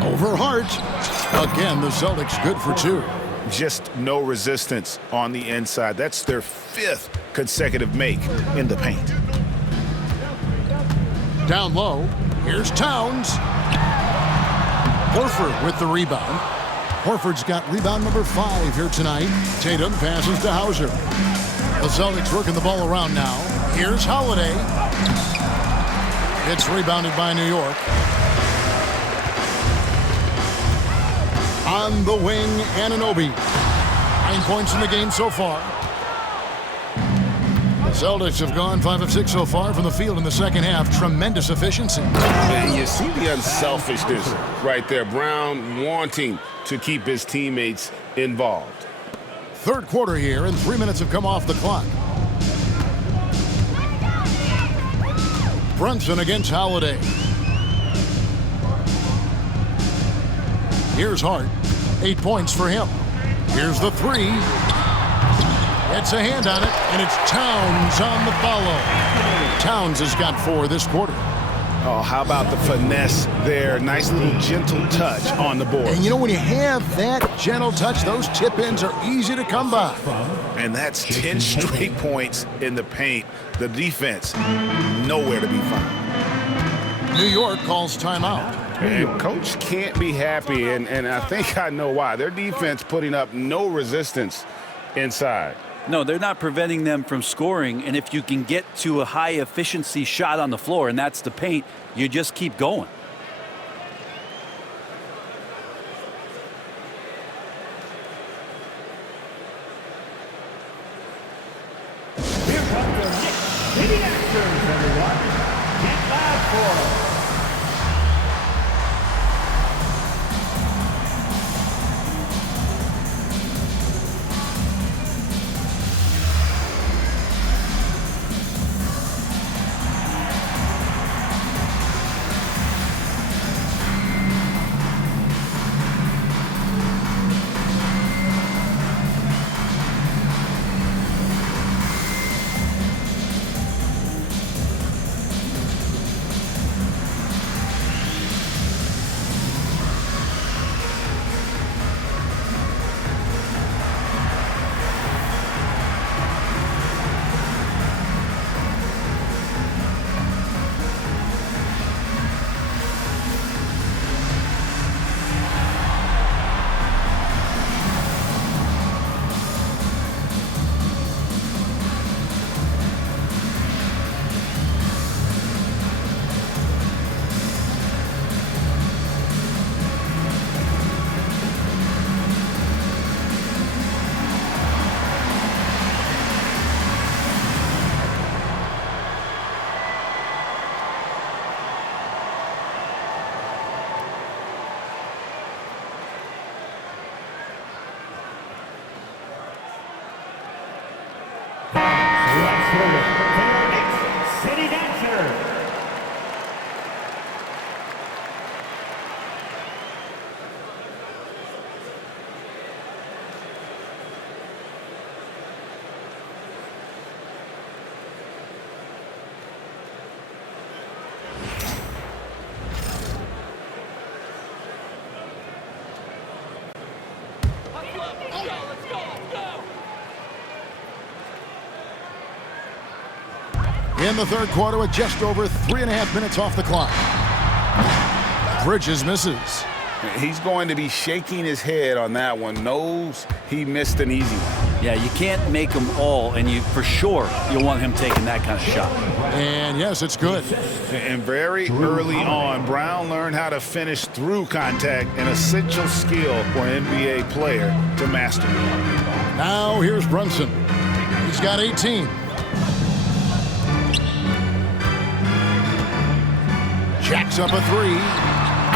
Over Hart. Again, the Celtics good for 2. Just no resistance on the inside. That's their 5th consecutive make in the paint. Down low. Here's Towns. Horford with the rebound. Horford's got rebound number 5 here tonight. Tatum passes to Hauser. The Celtics working the ball around now. Here's Holiday. It's rebounded by New York. On the wing, Anunoby. 9 points in the game so far. The Celtics have gone 5 of 6 so far from the field in the second half. Tremendous efficiency. And you see the unselfishness right there. Brown wanting to keep his teammates involved. Third quarter here, and 3 minutes have come off the clock. Brunson against Holiday. Here's Hart. 8 points for him. Here's the three. Gets a hand on it, and it's Towns on the follow. Towns has got 4 this quarter. Oh, how about the finesse there? Nice little gentle touch on the board. And you know, when you have that gentle touch, those tip-ins are easy to come by. And that's 10 straight points in the paint. The defense, nowhere to be found. New York calls timeout. And coach can't be happy, and I think I know why. Their defense putting up no resistance inside. No, they're not preventing them from scoring, and if you can get to a high-efficiency shot on the floor, and that's the paint, you just keep going. Here comes your Knicks City Actors, everyone. Get loud for them. City Dancer. In the third quarter with just over 3.5 minutes off the clock. Bridges misses. He's going to be shaking his head on that one. Knows he missed an easy one. Yeah, you can't make them all, and you for sure you'll want him taking that kind of shot. And yes, it's good. And very early on, Brown learned how to finish through contact, an essential skill for an NBA player to master. Now here's Brunson. He's got 18. Jacks up a three.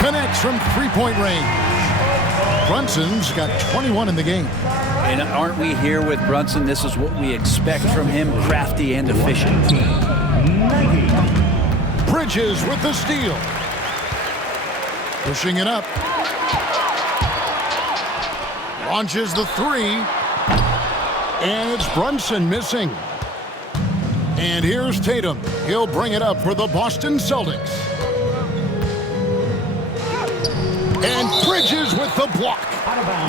Connects from three-point range. Brunson's got 21 in the game. And aren't we here with Brunson? This is what we expect from him, crafty and efficient. Bridges with the steal. Pushing it up. Launches the three. And it's Brunson missing. And here's Tatum. He'll bring it up for the Boston Celtics. And Bridges with the block.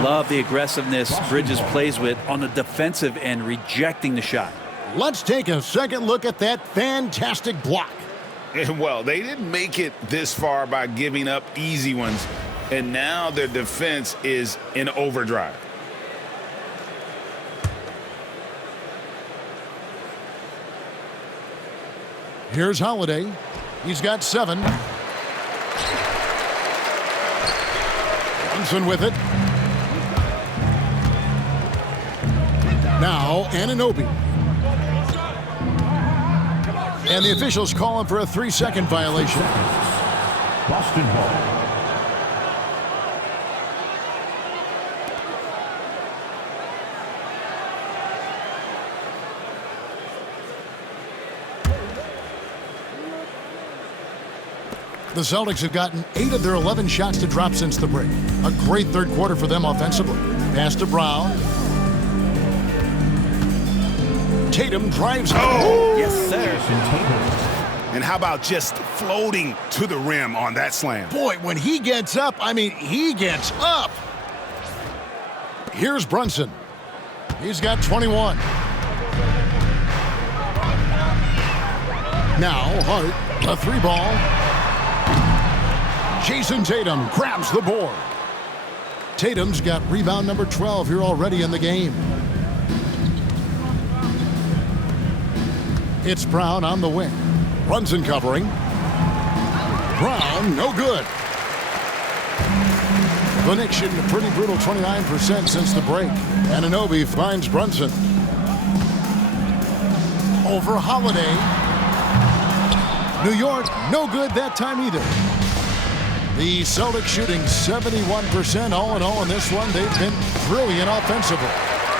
Love the aggressiveness Bridges plays with on the defensive end, rejecting the shot. Let's take a second look at that fantastic block. And well, they didn't make it this far by giving up easy ones. And now their defense is in overdrive. Here's Holiday. He's got 7. Brunson with it. Now Anunoby. And the officials calling for a 3-second violation. Boston ball. The Celtics have gotten 8 of their 11 shots to drop since the break. A great third quarter for them offensively. Pass to Brown. Tatum drives. Oh! Yes, sir. And how about just floating to the rim on that slam? Boy, when he gets up, I mean, he gets up. Here's Brunson. He's got 21. Now, Hart, a 3-ball. Jason Tatum grabs the board. Tatum's got rebound number 12 here already in the game. It's Brown on the wing. Brunson covering. Brown, no good. The Knicks shooting a pretty brutal 29% since the break. Anunoby finds Brunson. Over Holiday. New York, no good that time either. The Celtics shooting 71% all in all in this one. They've been brilliant offensively.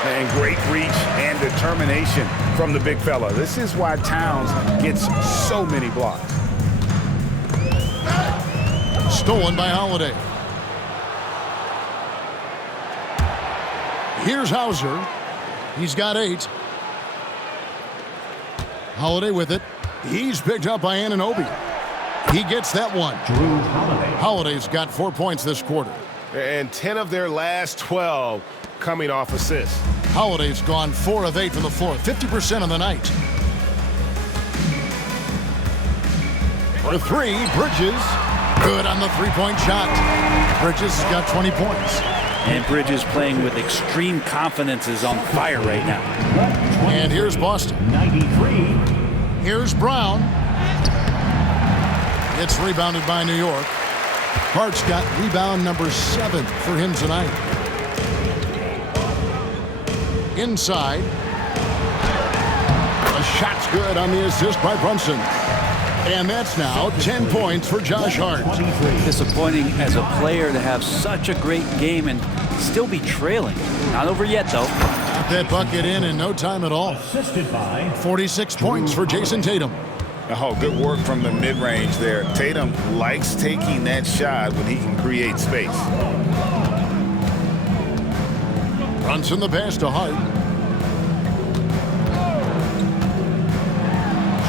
And great reach and determination from the big fella. This is why Towns gets so many blocks. Stolen by Holiday. Here's Hauser. He's got 8. Holiday with it. He's picked up by Anunoby. He gets that one. Jrue Holiday. Holiday's got 4 points this quarter. And 10 of their last 12 coming off assists. Holiday's gone 4 of 8 from the floor, 50% on the night. For 3, Bridges. Good on the 3-point shot. Bridges has got 20 points. And Bridges playing with extreme confidence is on fire right now. And here's Boston. 93. Here's Brown. It's rebounded by New York. Hart's got rebound number 7 for him tonight. Inside. A shot's good on the assist by Brunson. And that's now 10 points for Josh Hart. Disappointing as a player to have such a great game and still be trailing. Not over yet, though. Got that bucket in no time at all. Assisted by 46 points for Jason Tatum. Oh, good work from the mid-range there. Tatum likes taking that shot when he can create space. Brunson the pass to Hart.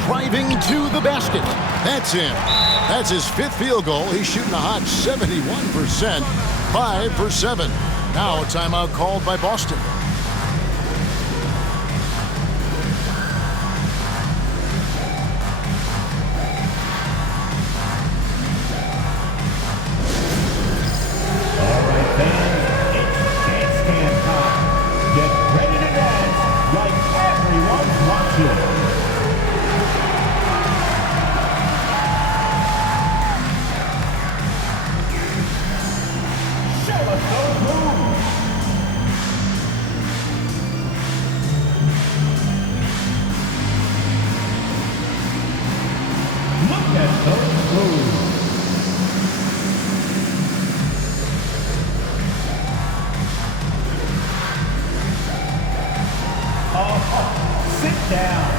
Driving to the basket. That's in. That's his 5th field goal. He's shooting a hot 71%. 5 for 7. Now a timeout called by Boston. Sit down.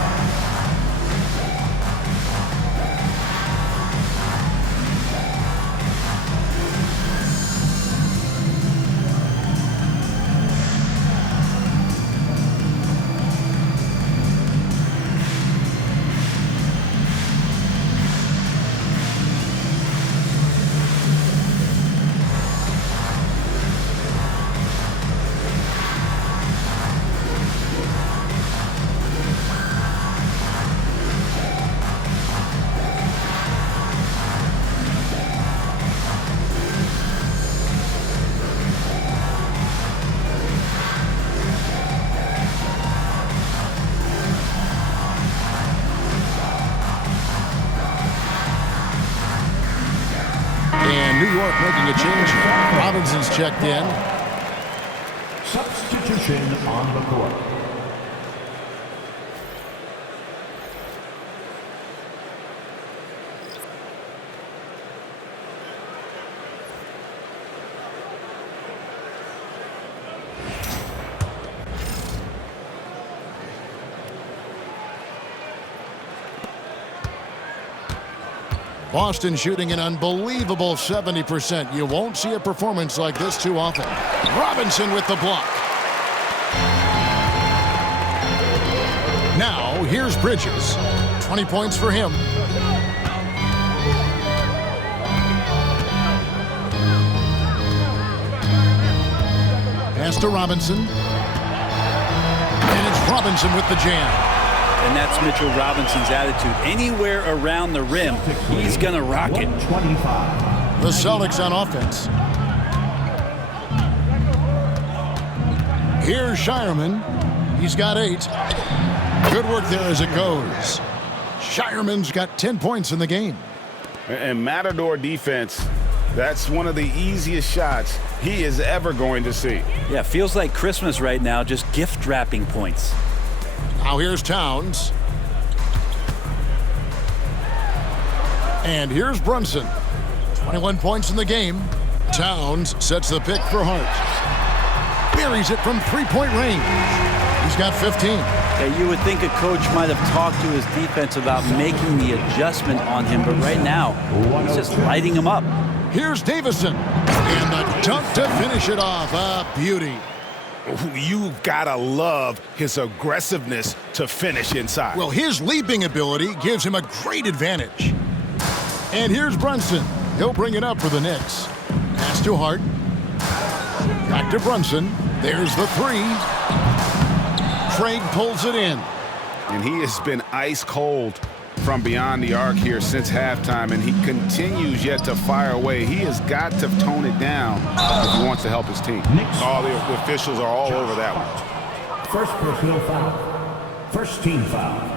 New York making a change. Robinson's checked in. Substitution on the court. Boston shooting an unbelievable 70%. You won't see a performance like this too often. Robinson with the block. Now, here's Bridges. 20 points for him. Pass to Robinson. And it's Robinson with the jam. And that's Mitchell Robinson's attitude. Anywhere around the rim, he's going to rock it. The Celtics on offense. Here's Shireman. He's got 8. Good work there as it goes. Shireman's got 10 points in the game. And Matador defense, that's one of the easiest shots he is ever going to see. Yeah, feels like Christmas right now, just gift wrapping points. Now here's Towns. And here's Brunson. 21 points in the game. Towns sets the pick for Hart. Buries it from three-point range. He's got 15. Yeah, you would think a coach might have talked to his defense about making the adjustment on him, but right now, he's just lighting him up. Here's Davison. And the dunk to finish it off. A beauty. You've got to love his aggressiveness to finish inside. Well, his leaping ability gives him a great advantage. And here's Brunson. He'll bring it up for the Knicks. Pass to Hart. Back to Brunson. There's the 3. Craig pulls it in. And he has been ice cold from beyond the arc here since halftime, and he continues yet to fire away. He has got to tone it down if he wants to help his team. All the officials are all over that one. First personal foul. First team foul.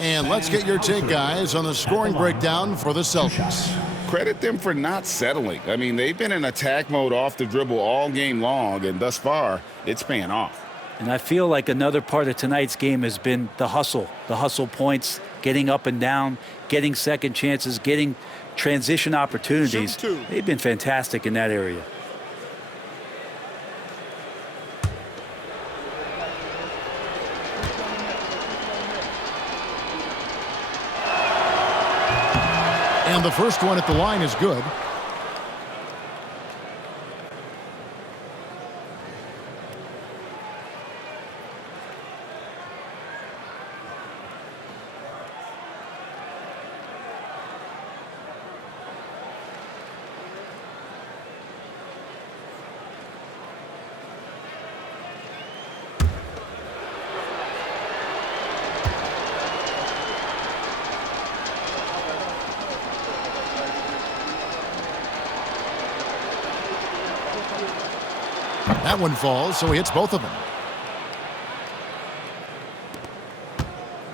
And let's get your take, guys, on the scoring breakdown for the Celtics. Credit them for not settling. I mean, they've been in attack mode off the dribble all game long, and thus far, it's paying off. And I feel like another part of tonight's game has been the hustle points, getting up and down, getting second chances, getting transition opportunities. They've been fantastic in that area. And the first one at the line is good. That one falls, so he hits both of them.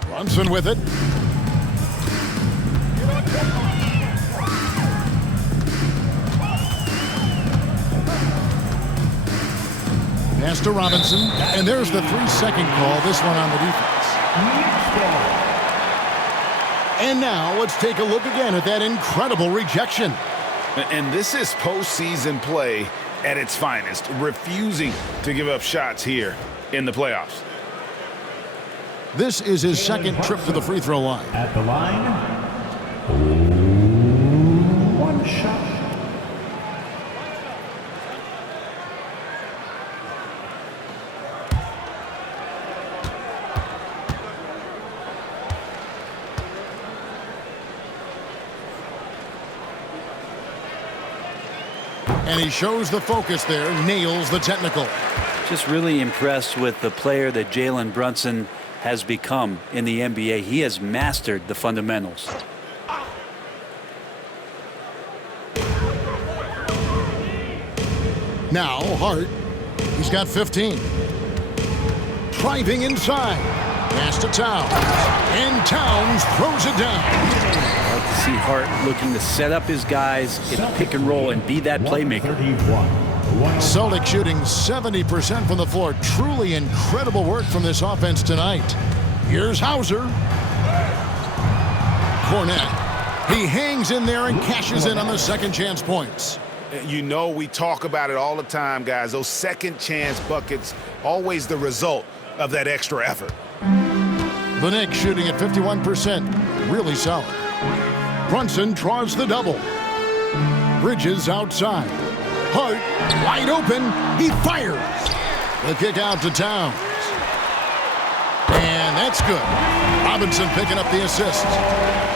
Brunson with it. Pass to Robinson, and there's the 3-second call, this one on the defense. And now let's take a look again at that incredible rejection. And this is postseason play at its finest, refusing to give up shots here in the playoffs. This is his second trip to the free throw line. At the line, 1 shot. And he shows the focus there, nails the technical. Just really impressed with the player that Jalen Brunson has become in the NBA. He has mastered the fundamentals. Now Hart, he's got 15. Driving inside. Pass to Towns. And Towns throws it down. I like to see Hart looking to set up his guys in the pick and roll and be that playmaker. Celtics shooting 70% from the floor. Truly incredible work from this offense tonight. Here's Hauser. Cornette He hangs in there and cashes in on the second chance points. You know, we talk about it all the time, guys. Those second chance buckets, always the result of that extra effort. The Knicks shooting at 51%. Really solid. Brunson draws the double. Bridges outside. Hart wide open. He fires. The kick out to Towns. And that's good. Robinson picking up the assist.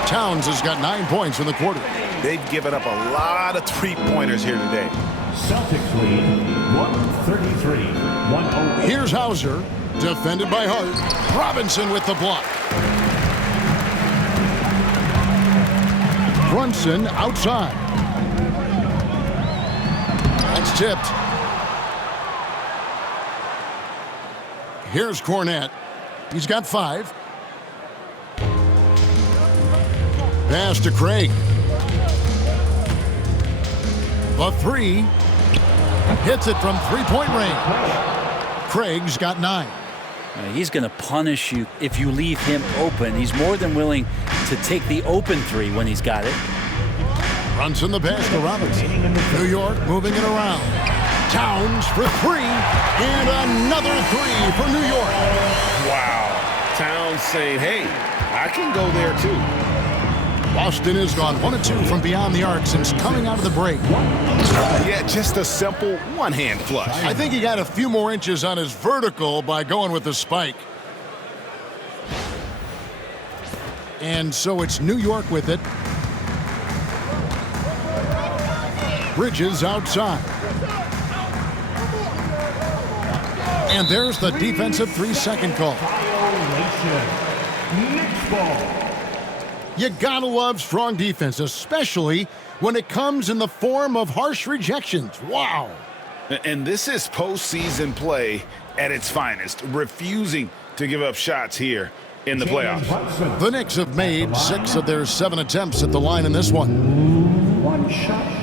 Towns has got 9 points in the quarter. They've given up a lot of three-pointers here today. Celtics lead 133-108. Here's Hauser, defended by Hart. Robinson with the block. Brunson outside. That's tipped. Here's Cornette. He's got 5. Pass to Craig. The 3. Hits it from three-point range. Craig's got 9. He's going to punish you if you leave him open. He's more than willing to take the open 3 when he's got it. Brunson the pass to Robinson. New York moving it around. Towns for 3. And another 3 for New York. Wow. Towns saying, hey, I can go there too. Boston has gone 1 of 2 from beyond the arc since coming out of the break. Yeah, just a simple one-hand flush. I think he got a few more inches on his vertical by going with the spike. And so it's New York with it. Bridges outside. And there's the defensive 3-second call. Next ball. You gotta love strong defense, especially when it comes in the form of harsh rejections. Wow. And this is postseason play at its finest, refusing to give up shots here in the playoffs. The Knicks have made 6 of their 7 attempts at the line in this one. One shot.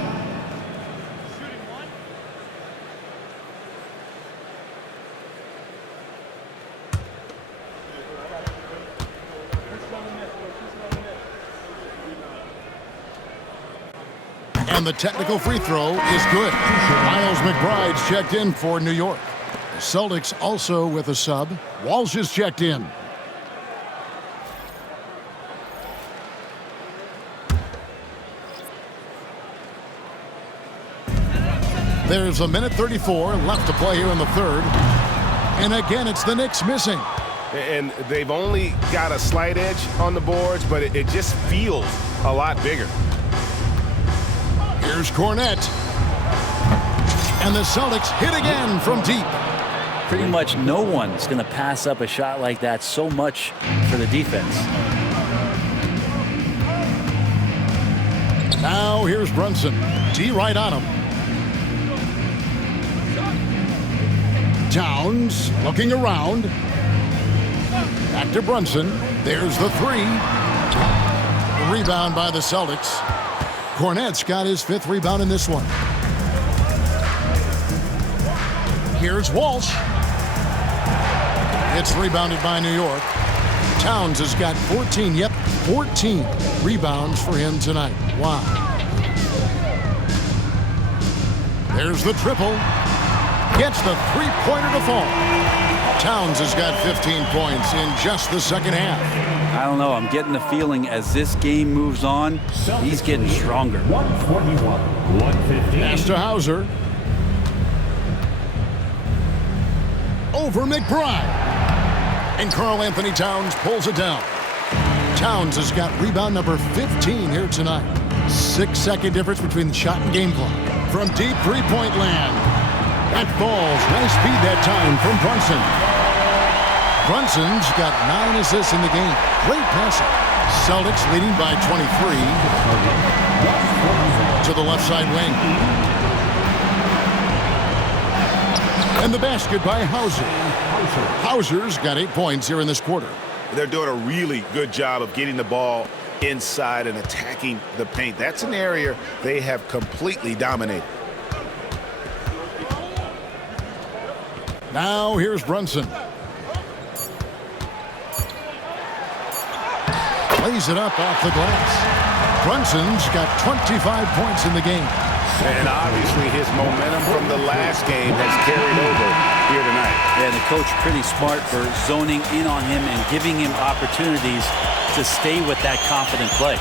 And the technical free throw is good. Miles McBride's checked in for New York. The Celtics also with a sub. Walsh is checked in. There's a minute 34 left to play here in the third. And again, it's the Knicks missing. And they've only got a slight edge on the boards, but it just feels a lot bigger. Here's Cornette. And the Celtics hit again from deep. Pretty much no one's going to pass up a shot like that so much for the defense. Now here's Brunson. D right on him. Towns looking around. Back to Brunson. There's the 3. The rebound by the Celtics. Cornette's got his 5th rebound in this one. Here's Walsh. It's rebounded by New York. Towns has got 14. Yep, 14 rebounds for him tonight. Wow. There's the triple. Gets the three-pointer to fall. Towns has got 15 points in just the second half. I don't know. I'm getting the feeling as this game moves on, he's getting stronger. 141-115. Pass to Hauser. Over McBride. And Karl Anthony Towns pulls it down. Towns has got rebound number 15 here tonight. 6-second difference between the shot and game clock. From deep three-point land. That falls. Nice speed that time from Brunson. Brunson's got 9 assists in the game. Great passing. Celtics leading by 23 to the left side wing. And the basket by Hauser. Hauser's got 8 points here in this quarter. They're doing a really good job of getting the ball inside and attacking the paint. That's an area they have completely dominated. Now here's Brunson. lays it up off the glass. Brunson's got 25 points in the game. And obviously his momentum from the last game has carried over here tonight. And the coach pretty smart for zoning in on him and giving him opportunities to stay with that confident play.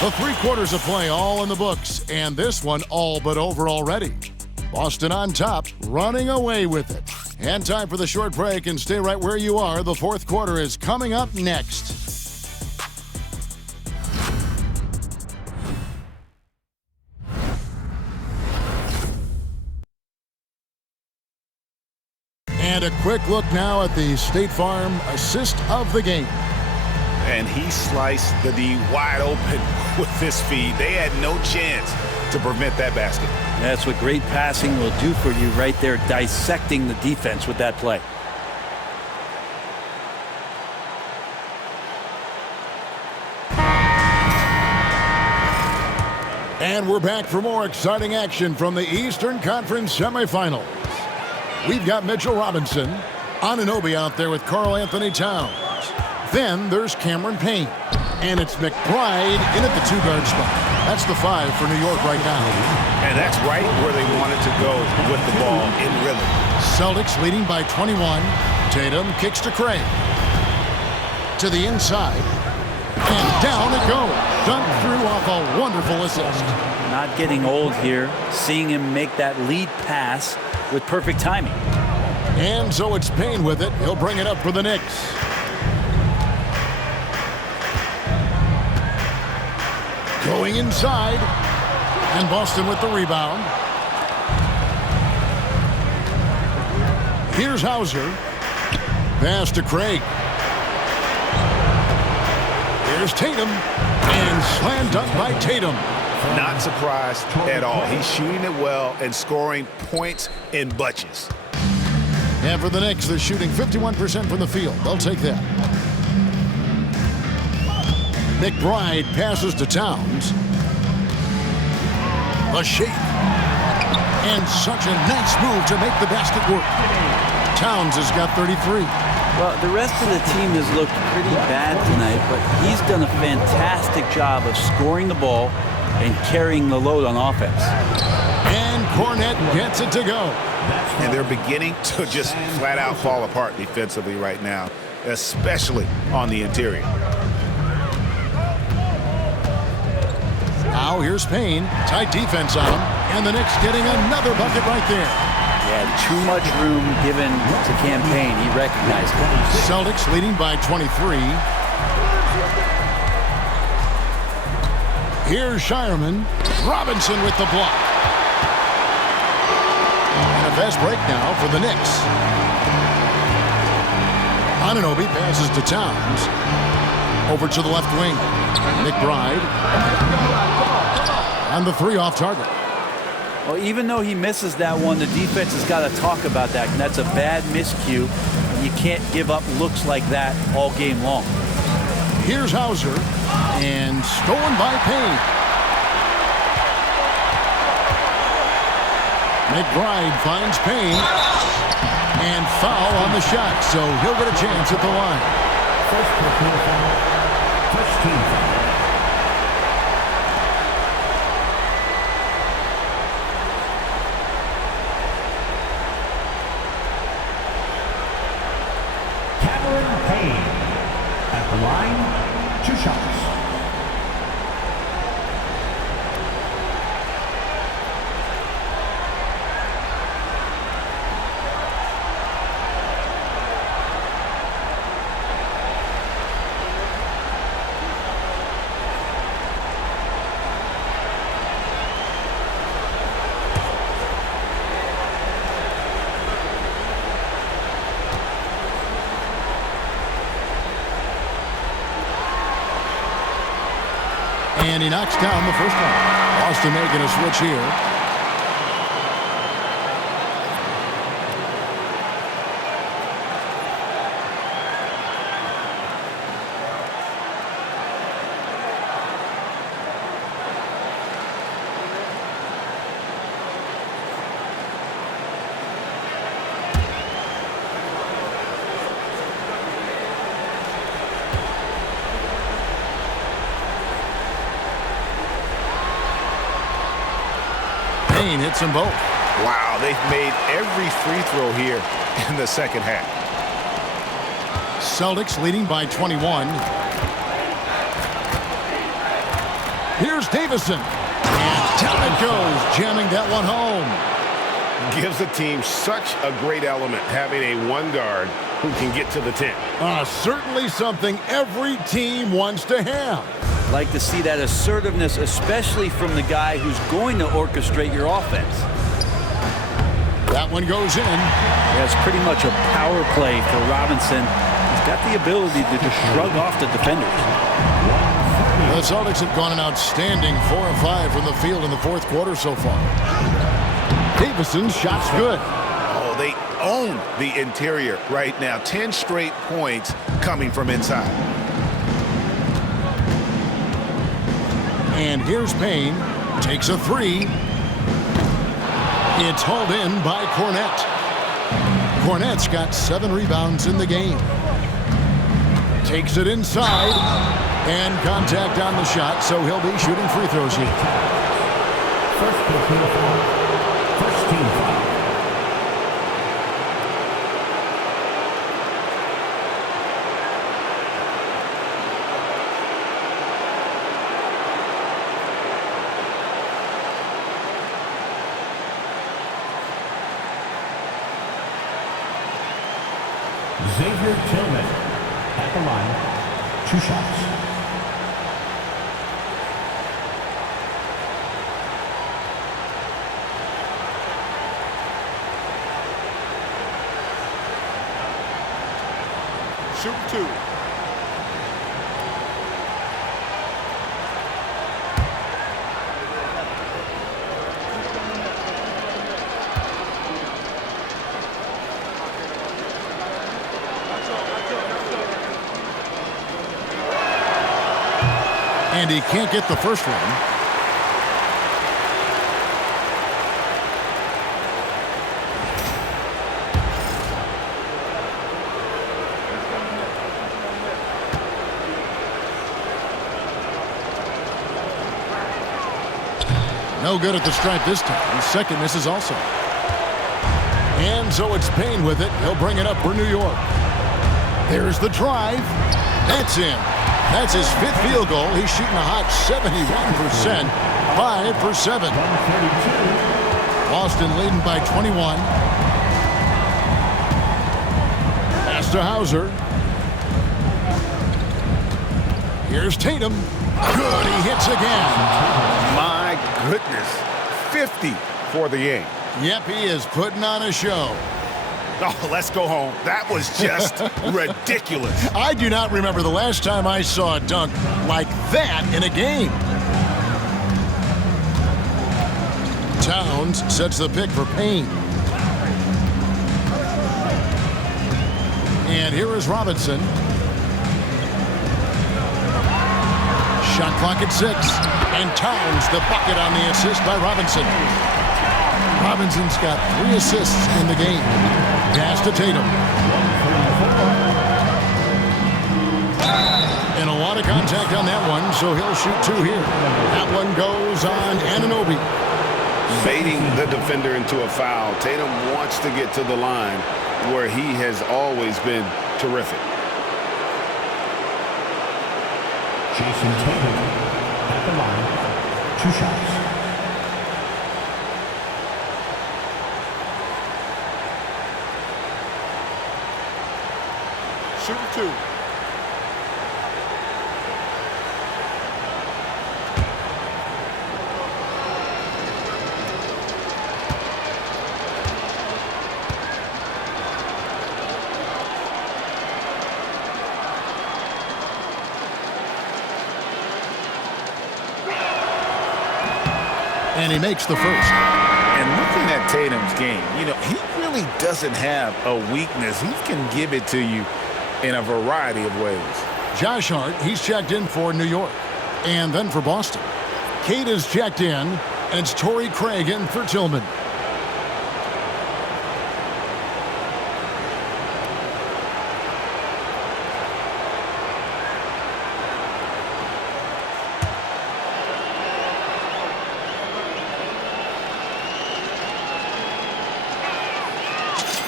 The 3 quarters of play all in the books, and this one all but over already. Boston on top, running away with it. And time for the short break, and stay right where you are. The 4th quarter is coming up next. And a quick look now at the State Farm assist of the game. And he sliced the D wide open with his feed. They had no chance to prevent that basket. That's what great passing will do for you right there, dissecting the defense with that play. And we're back for more exciting action from the Eastern Conference Semifinals. We've got Mitchell Robinson, Anunoby out there with Karl Anthony Towns. Then there's Cameron Payne. And it's McBride in at the 2-guard spot. That's the 5 for New York right now. And that's right where they wanted to go with the ball in rhythm. Celtics leading by 21. Tatum kicks to Craig. To the inside. And down it goes. Dunked through off a wonderful assist. Not getting old here. Seeing him make that lead pass with perfect timing. And so it's Payne with it. He'll bring it up for the Knicks. Going inside. And Boston with the rebound. Here's Hauser. Pass to Craig. Here's Tatum. And slam dunk by Tatum. Not surprised at all. He's shooting it well and scoring points in bunches. And for the Knicks, they're shooting 51% from the field. They'll take that. McBride passes to Towns. A shake. And such a nice move to make the basket work. Towns has got 33. Well, the rest of the team has looked pretty bad tonight, but he's done a fantastic job of scoring the ball and carrying the load on offense. And Cornette gets it to go. And they're beginning to just flat out fall apart defensively right now, especially on the interior. Now here's Payne. Tight defense on him. And the Knicks getting another bucket right there. Yeah, too much room given to Campaign. He recognized it. Celtics leading by 23. Here's Shireman. Robinson with the block. And a fast break now for the Knicks. Anunoby passes to Towns. Over to the left wing. McBride. And the 3 off target. Well, even though he misses that one, the defense has got to talk about that. And that's a bad miscue. You can't give up looks like that all game long. Here's Hauser. And stolen by Payne. McBride finds Payne. And foul on the shot, so he'll get a chance at the line. First personal foul. First team foul. Cameron Payne at the line, 2 shots. And he knocks down the first one. Boston making a switch here. Payne hits them both. Wow, they've made every free throw here in the second half. Celtics leading by 21. Here's Davison. And down it goes, jamming that one home. Gives the team such a great element having a one guard who can get to the 10. Certainly something every team wants to have. Like to see that assertiveness, especially from the guy who's going to orchestrate your offense. That one goes in. That's pretty much a power play for Robinson. He's got the ability to just shrug off the defenders. The Celtics have gone an outstanding 4 of 5 from the field in the fourth quarter so far. Davison's shot's good. Oh, they own the interior right now. 10 straight points coming from inside. And here's Payne. Takes a three. It's hauled in by Cornette. Cornette's got 7 rebounds in the game. Takes it inside. And contact on the shot, so he'll be shooting free throws here. First team foul. Xavier Tillman at the line, 2 shots. Shoot 2. And he can't get the first one. No good at the stripe this time. His second misses also. And so it's Payne with it. He'll bring it up for New York. There's the drive. That's in. That's his 5th field goal. He's shooting a hot 71%. 5 for 7. Boston leading by 21. Pass to Hauser. Here's Tatum. Good, he hits again. My goodness. 50 for the game. Yep, he is putting on a show. Oh, let's go home. That was just ridiculous. I do not remember the last time I saw a dunk like that in a game. Towns sets the pick for Payne. And here is Robinson. Shot clock at 6. And Towns the bucket on the assist by Robinson. Robinson's got 3 assists in the game. Pass to Tatum. And a lot of contact on that one, so he'll shoot 2 here. That one goes on Anunoby. Baiting the defender into a foul. Tatum wants to get to the line where he has always been terrific. Jason Tatum at the line, 2 shots. Shoot 2. And he makes the first. And looking at Tatum's game, you know, he really doesn't have a weakness. He can give it to you in a variety of ways. Josh Hart, he's checked in for New York. And then for Boston. Kate is checked in, and it's Torrey Craig in for Tillman.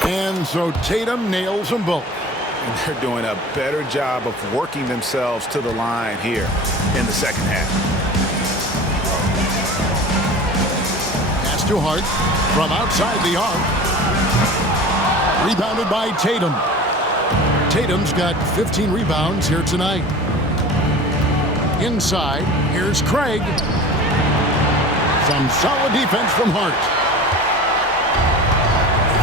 And so Tatum nails them both. And they're doing a better job of working themselves to the line here in the second half. Pass to Hart from outside the arc. Rebounded by Tatum. Tatum's got 15 rebounds here tonight. Inside, here's Craig. Some solid defense from Hart.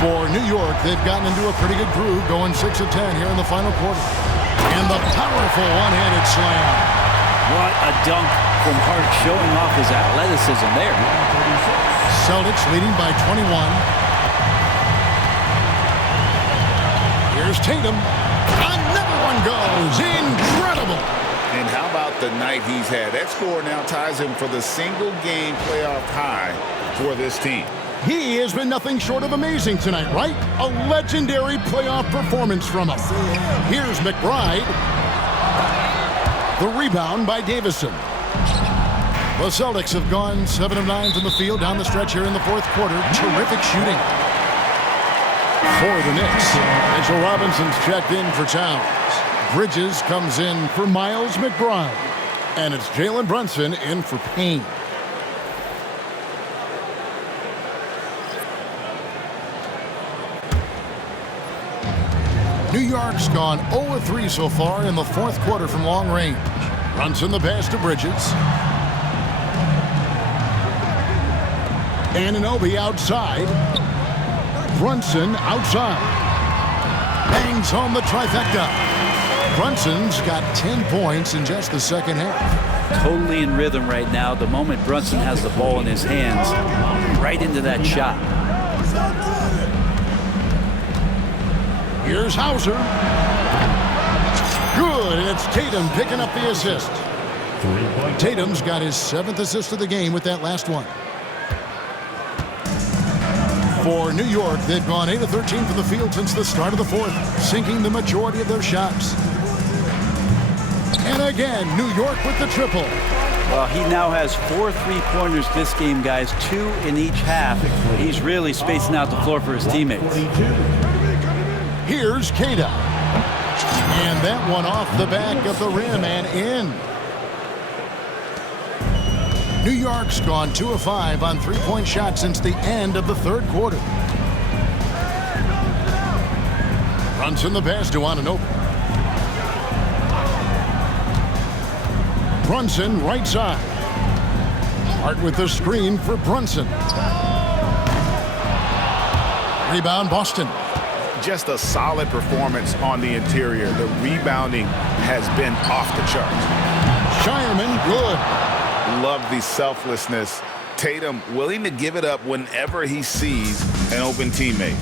For New York, they've gotten into a pretty good groove, going 6 of 10 here in the final quarter. And the powerful one-handed slam. What a dunk from Hart, showing off his athleticism there. Celtics leading by 21. Here's Tatum. Another one goes. Incredible. And how about the night he's had? That score now ties him for the single-game playoff high for this team. He has been nothing short of amazing tonight, right? A legendary playoff performance from him. Here's McBride. The rebound by Davison. The Celtics have gone 7 of 9 from the field down the stretch here in the fourth quarter. Terrific shooting. For the Knicks, Mitchell Robinson's checked in for Towns. Bridges comes in for Miles McBride. And it's Jalen Brunson in for Payne. New York's gone 0-3 so far in the fourth quarter from long range. Brunson the pass to Bridges. Anunoby outside. Brunson outside. Bangs home the trifecta. Brunson's got 10 points in just the second half. Totally in rhythm right now. The moment Brunson has the ball in his hands, right into that shot. Here's Hauser. Good, and it's Tatum picking up the assist. Tatum's got his 7th assist of the game with that last one. For New York, they've gone 8 of 13 from the field since the start of the fourth, sinking the majority of their shots. And again, New York with the triple. Well, he now has 4 3-pointers this game, guys, 2 in each half. He's really spacing out the floor for his teammates. Here's Kata. And that one off the back of the rim and in. New York's gone 2 of 5 on 3-point shots since the end of the third quarter. Brunson the pass to Anunoby. Brunson right side. Hart with the screen for Brunson. Rebound Boston. Just a solid performance on the interior. The rebounding has been off the charts. Shireman good. Love the selflessness. Tatum willing to give it up whenever he sees an open teammate.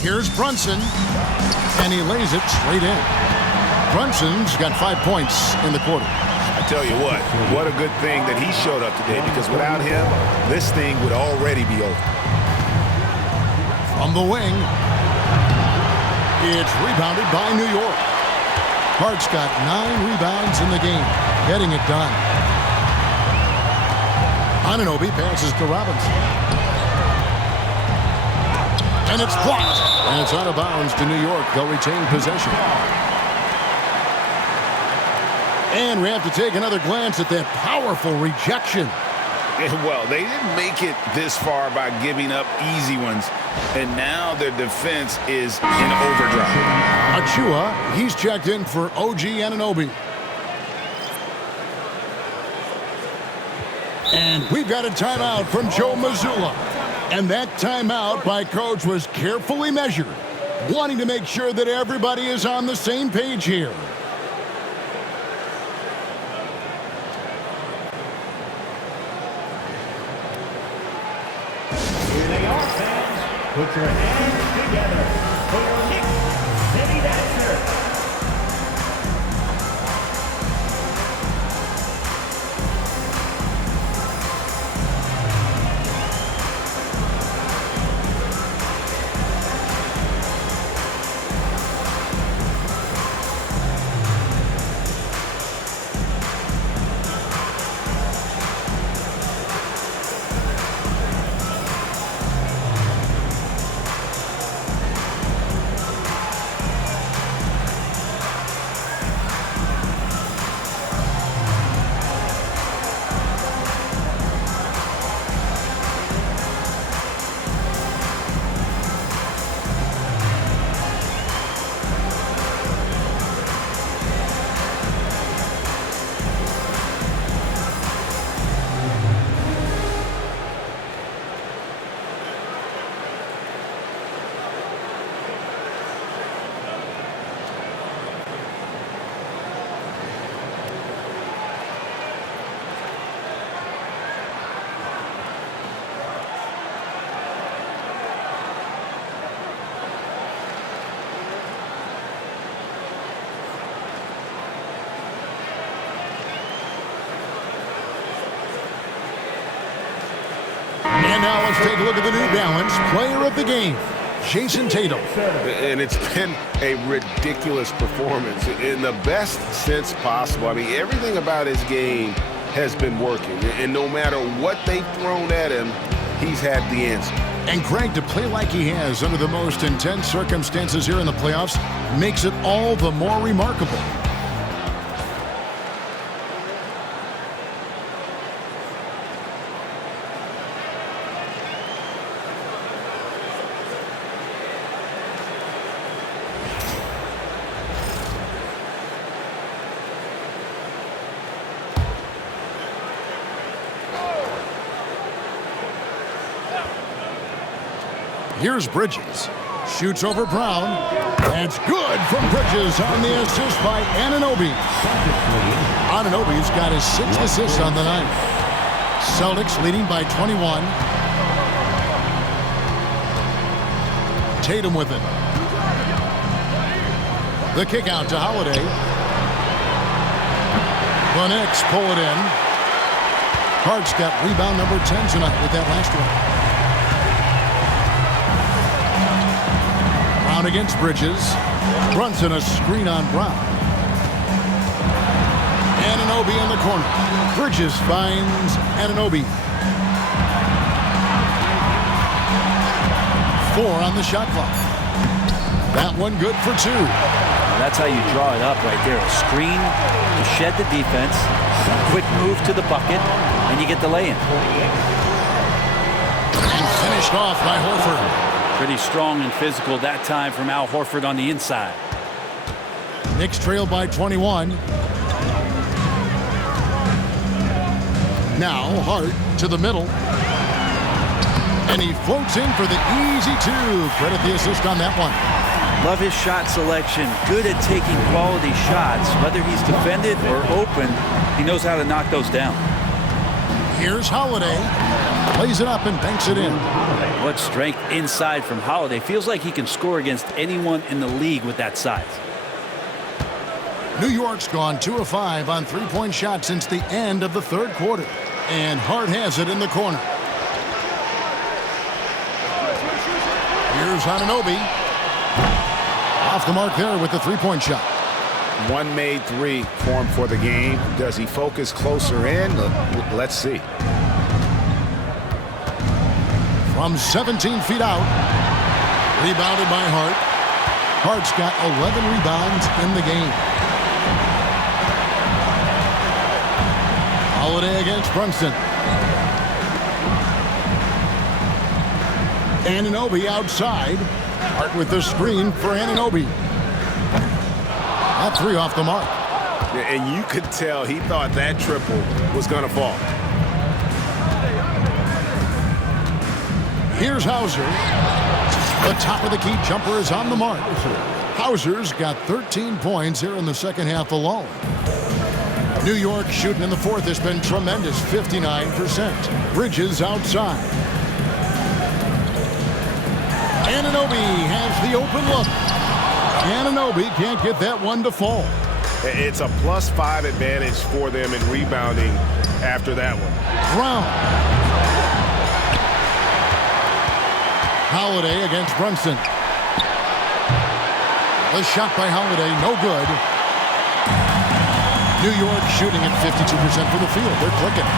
Here's Brunson, and he lays it straight in. Brunson's got 5 points in the quarter. I tell you what a good thing that he showed up today, because without him, this thing would already be over. From the wing, it's rebounded by New York. Hart's got 9 rebounds in the game, getting it done. Anunoby passes to Robinson. And it's blocked. And it's out of bounds to New York. They'll retain possession. And we have to take another glance at that powerful rejection. Well, they didn't make it this far by giving up easy ones, and now their defense is in overdrive. Achua, he's checked in for OG Anunoby. And we've got a timeout from Joe Mazzulla. And that timeout by Coach was carefully measured, wanting to make sure that everybody is on the same page here. Put your hands together for your Knicks City Dancer. Let's take a look at the New Balance Player of the Game, Jason Tatum. And it's been a ridiculous performance in the best sense possible. I mean, everything about his game has been working. And no matter what they've thrown at him, he's had the answer. And Craig, to play like he has under the most intense circumstances here in the playoffs makes it all the more remarkable. Here's Bridges. Shoots over Brown. That's good from Bridges on the assist by Anunoby. Anunoby's got his 6th assist on the night. Celtics leading by 21. Tatum with it. The kick out to Holiday. The Knicks pull it in. Hart's got rebound number 10 tonight with that last one. Against Bridges. Brunson a screen on Brown. Anunoby in the corner. Bridges finds Anunoby. 4 on the shot clock. That one good for 2. That's how you draw it up right there. A screen to shed the defense, quick move to the bucket, and you get the lay-in. And finished off by Horford. Pretty strong and physical that time from Al Horford on the inside. Knicks trail by 21. Now Hart to the middle. And he floats in for the easy 2. Credit the assist on that one. Love his shot selection. Good at taking quality shots. Whether he's defended or open, he knows how to knock those down. Here's Holiday. Plays it up and banks it in. What strength inside from Holiday. Feels like he can score against anyone in the league with that size. New York's gone 2 of 5 on three-point shots since the end of the 3rd quarter. And Hart has it in the corner. Here's Anunoby. Off the mark there with the three-point shot. One made 3 for him for the game. Does he focus closer in? Let's see. From 17 feet out. Rebounded by Hart. Hart's got 11 rebounds in the game. Holiday against Brunson. Anunoby outside. Hart with the screen for Anunoby. That 3 off the mark. And you could tell he thought that triple was going to fall. Here's Hauser. The top of the key jumper is on the mark. Hauser's got 13 points here in the second half alone. New York shooting in the 4th has been tremendous, 59%. Bridges outside. Anunoby has the open look. Anunoby can't get that one to fall. It's a +5 advantage for them in rebounding after that one. Brown. Holiday against Brunson. The shot by Holiday, no good. New York shooting at 52% for the field. They're clicking.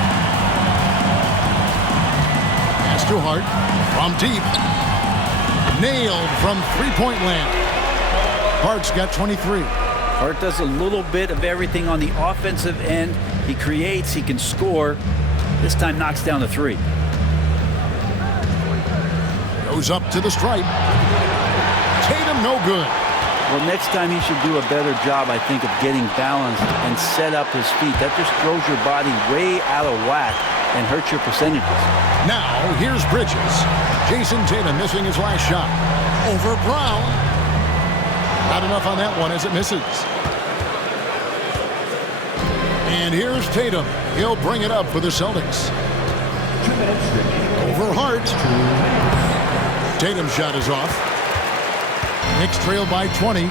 Pass to Hart from deep. Nailed from three-point land. Hart's got 23. Hart does a little bit of everything on the offensive end. He creates, he can score. This time knocks down the 3. Goes up to the stripe. Tatum no good. Well, next time he should do a better job, I think, of getting balanced and set up his feet. That just throws your body way out of whack and hurts your percentages. Now, here's Bridges. Jason Tatum missing his last shot. Over Brown. Not enough on that one as it misses. And here's Tatum. He'll bring it up for the Celtics. Over Hart. Tatum's shot is off. Knicks trail by 20.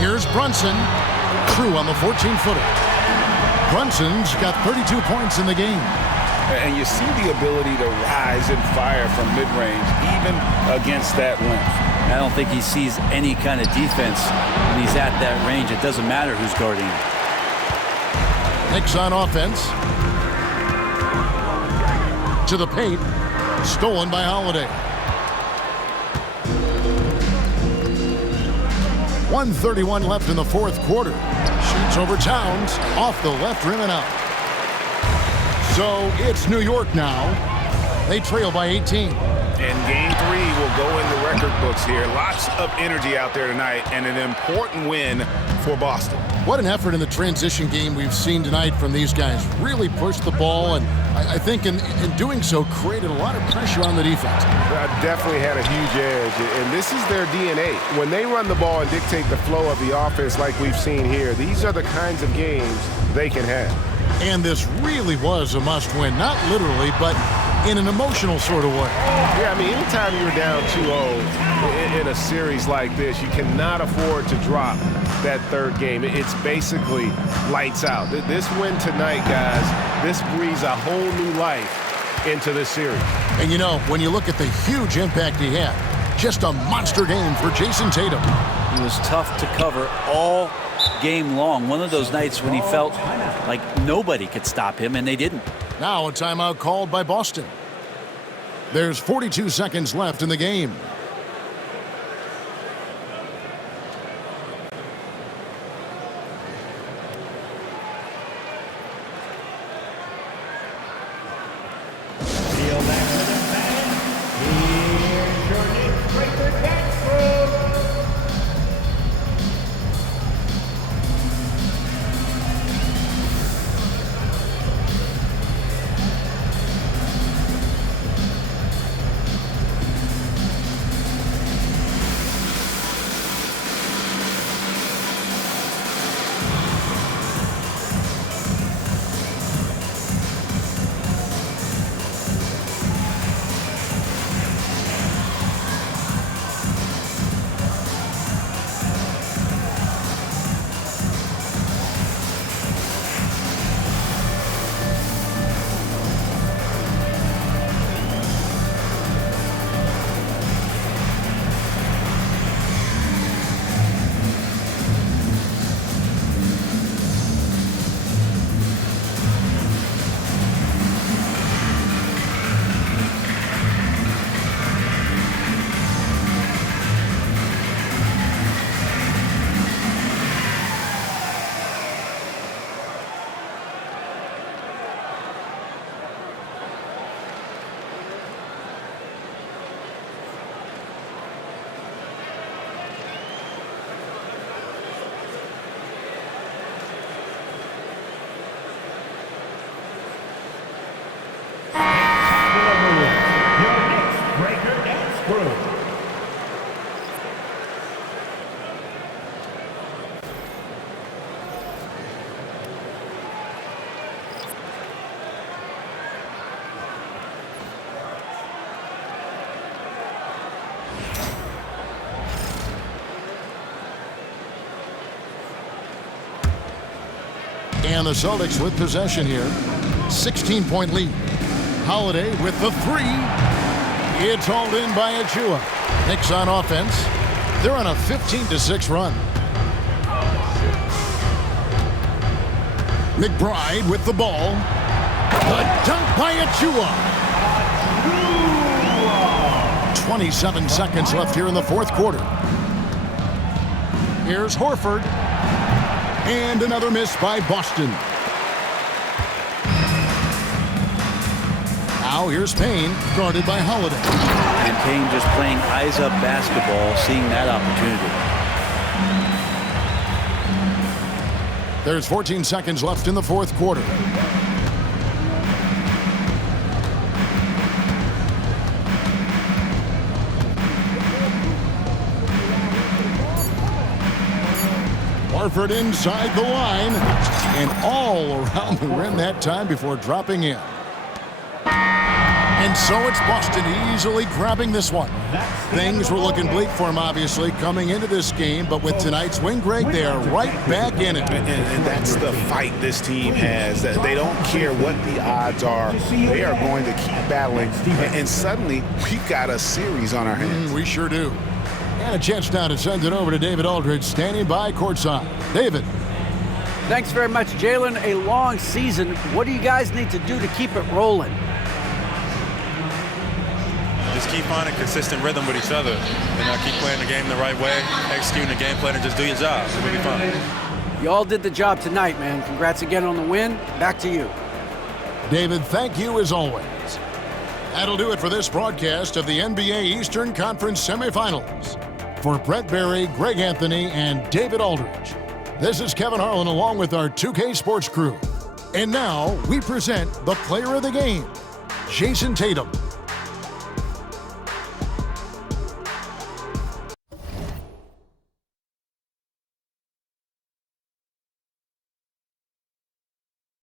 Here's Brunson. True on the 14-footer. Brunson's got 32 points in the game. And you see the ability to rise and fire from mid-range, even against that length. I don't think he sees any kind of defense when he's at that range. It doesn't matter who's guarding him. Knicks on offense. To the paint. Stolen by Holiday. 1:31 left in the fourth quarter. Shoots over Towns. Off the left rim and out. So it's New York now. They trail by 18. And game 3 will go in the record books here. Lots of energy out there tonight and an important win for Boston. What an effort in the transition game we've seen tonight from these guys. Really pushed the ball, and I think in doing so created a lot of pressure on the defense. Definitely had a huge edge, and this is their DNA. When they run the ball and dictate the flow of the offense like we've seen here, these are the kinds of games they can have. And this really was a must-win, not literally, but in an emotional sort of way. Yeah, I mean, anytime you're down 2-0 in a series like this, you cannot afford to drop that third game. It's basically lights out. This win tonight, guys, this breathes a whole new life into this series. And you know, when you look at the huge impact he had, just a monster game for Jason Tatum. He was tough to cover all game long. One of those nights when he felt like nobody could stop him, and they didn't. Now a timeout called by Boston. There's 42 seconds left in the game. Feel back to the fans. Here's your Knicks Breaker Dance Crew. And the Celtics with possession here. 16-point lead. Holiday with the three. It's hauled in by Jrue. Knicks on offense. They're on a 15-6 run. McBride with the ball. The dunk by Jrue. 27 seconds left here in the fourth quarter. Here's Horford. And another miss by Boston. Now here's Payne, guarded by Holiday. And Payne just playing eyes-up basketball, seeing that opportunity. There's 14 seconds left in the fourth quarter. Horford inside the line and all around the rim that time before dropping in. And so it's Boston easily grabbing this one. Things were looking bleak for him, obviously, coming into this game, but with tonight's win, Greg, they are right back in it. And that's the fight this team has. They don't care what the odds are. They are going to keep battling, and suddenly we've got a series on our hands. We sure do. And a chance now to send it over to David Aldridge, standing by courtside. David. Thanks very much, Jalen. A long season. What do you guys need to do to keep it rolling? Just keep finding consistent rhythm with each other. Keep playing the game the right way, executing the game plan, and just do your job. It'll be fun. You all did the job tonight, man. Congrats again on the win. Back to you. David, thank you as always. That'll do it for this broadcast of the NBA Eastern Conference Semifinals. For Brett Berry, Greg Anthony, and David Aldridge, this is Kevin Harlan along with our 2K Sports crew. And now we present the player of the game, Jason Tatum.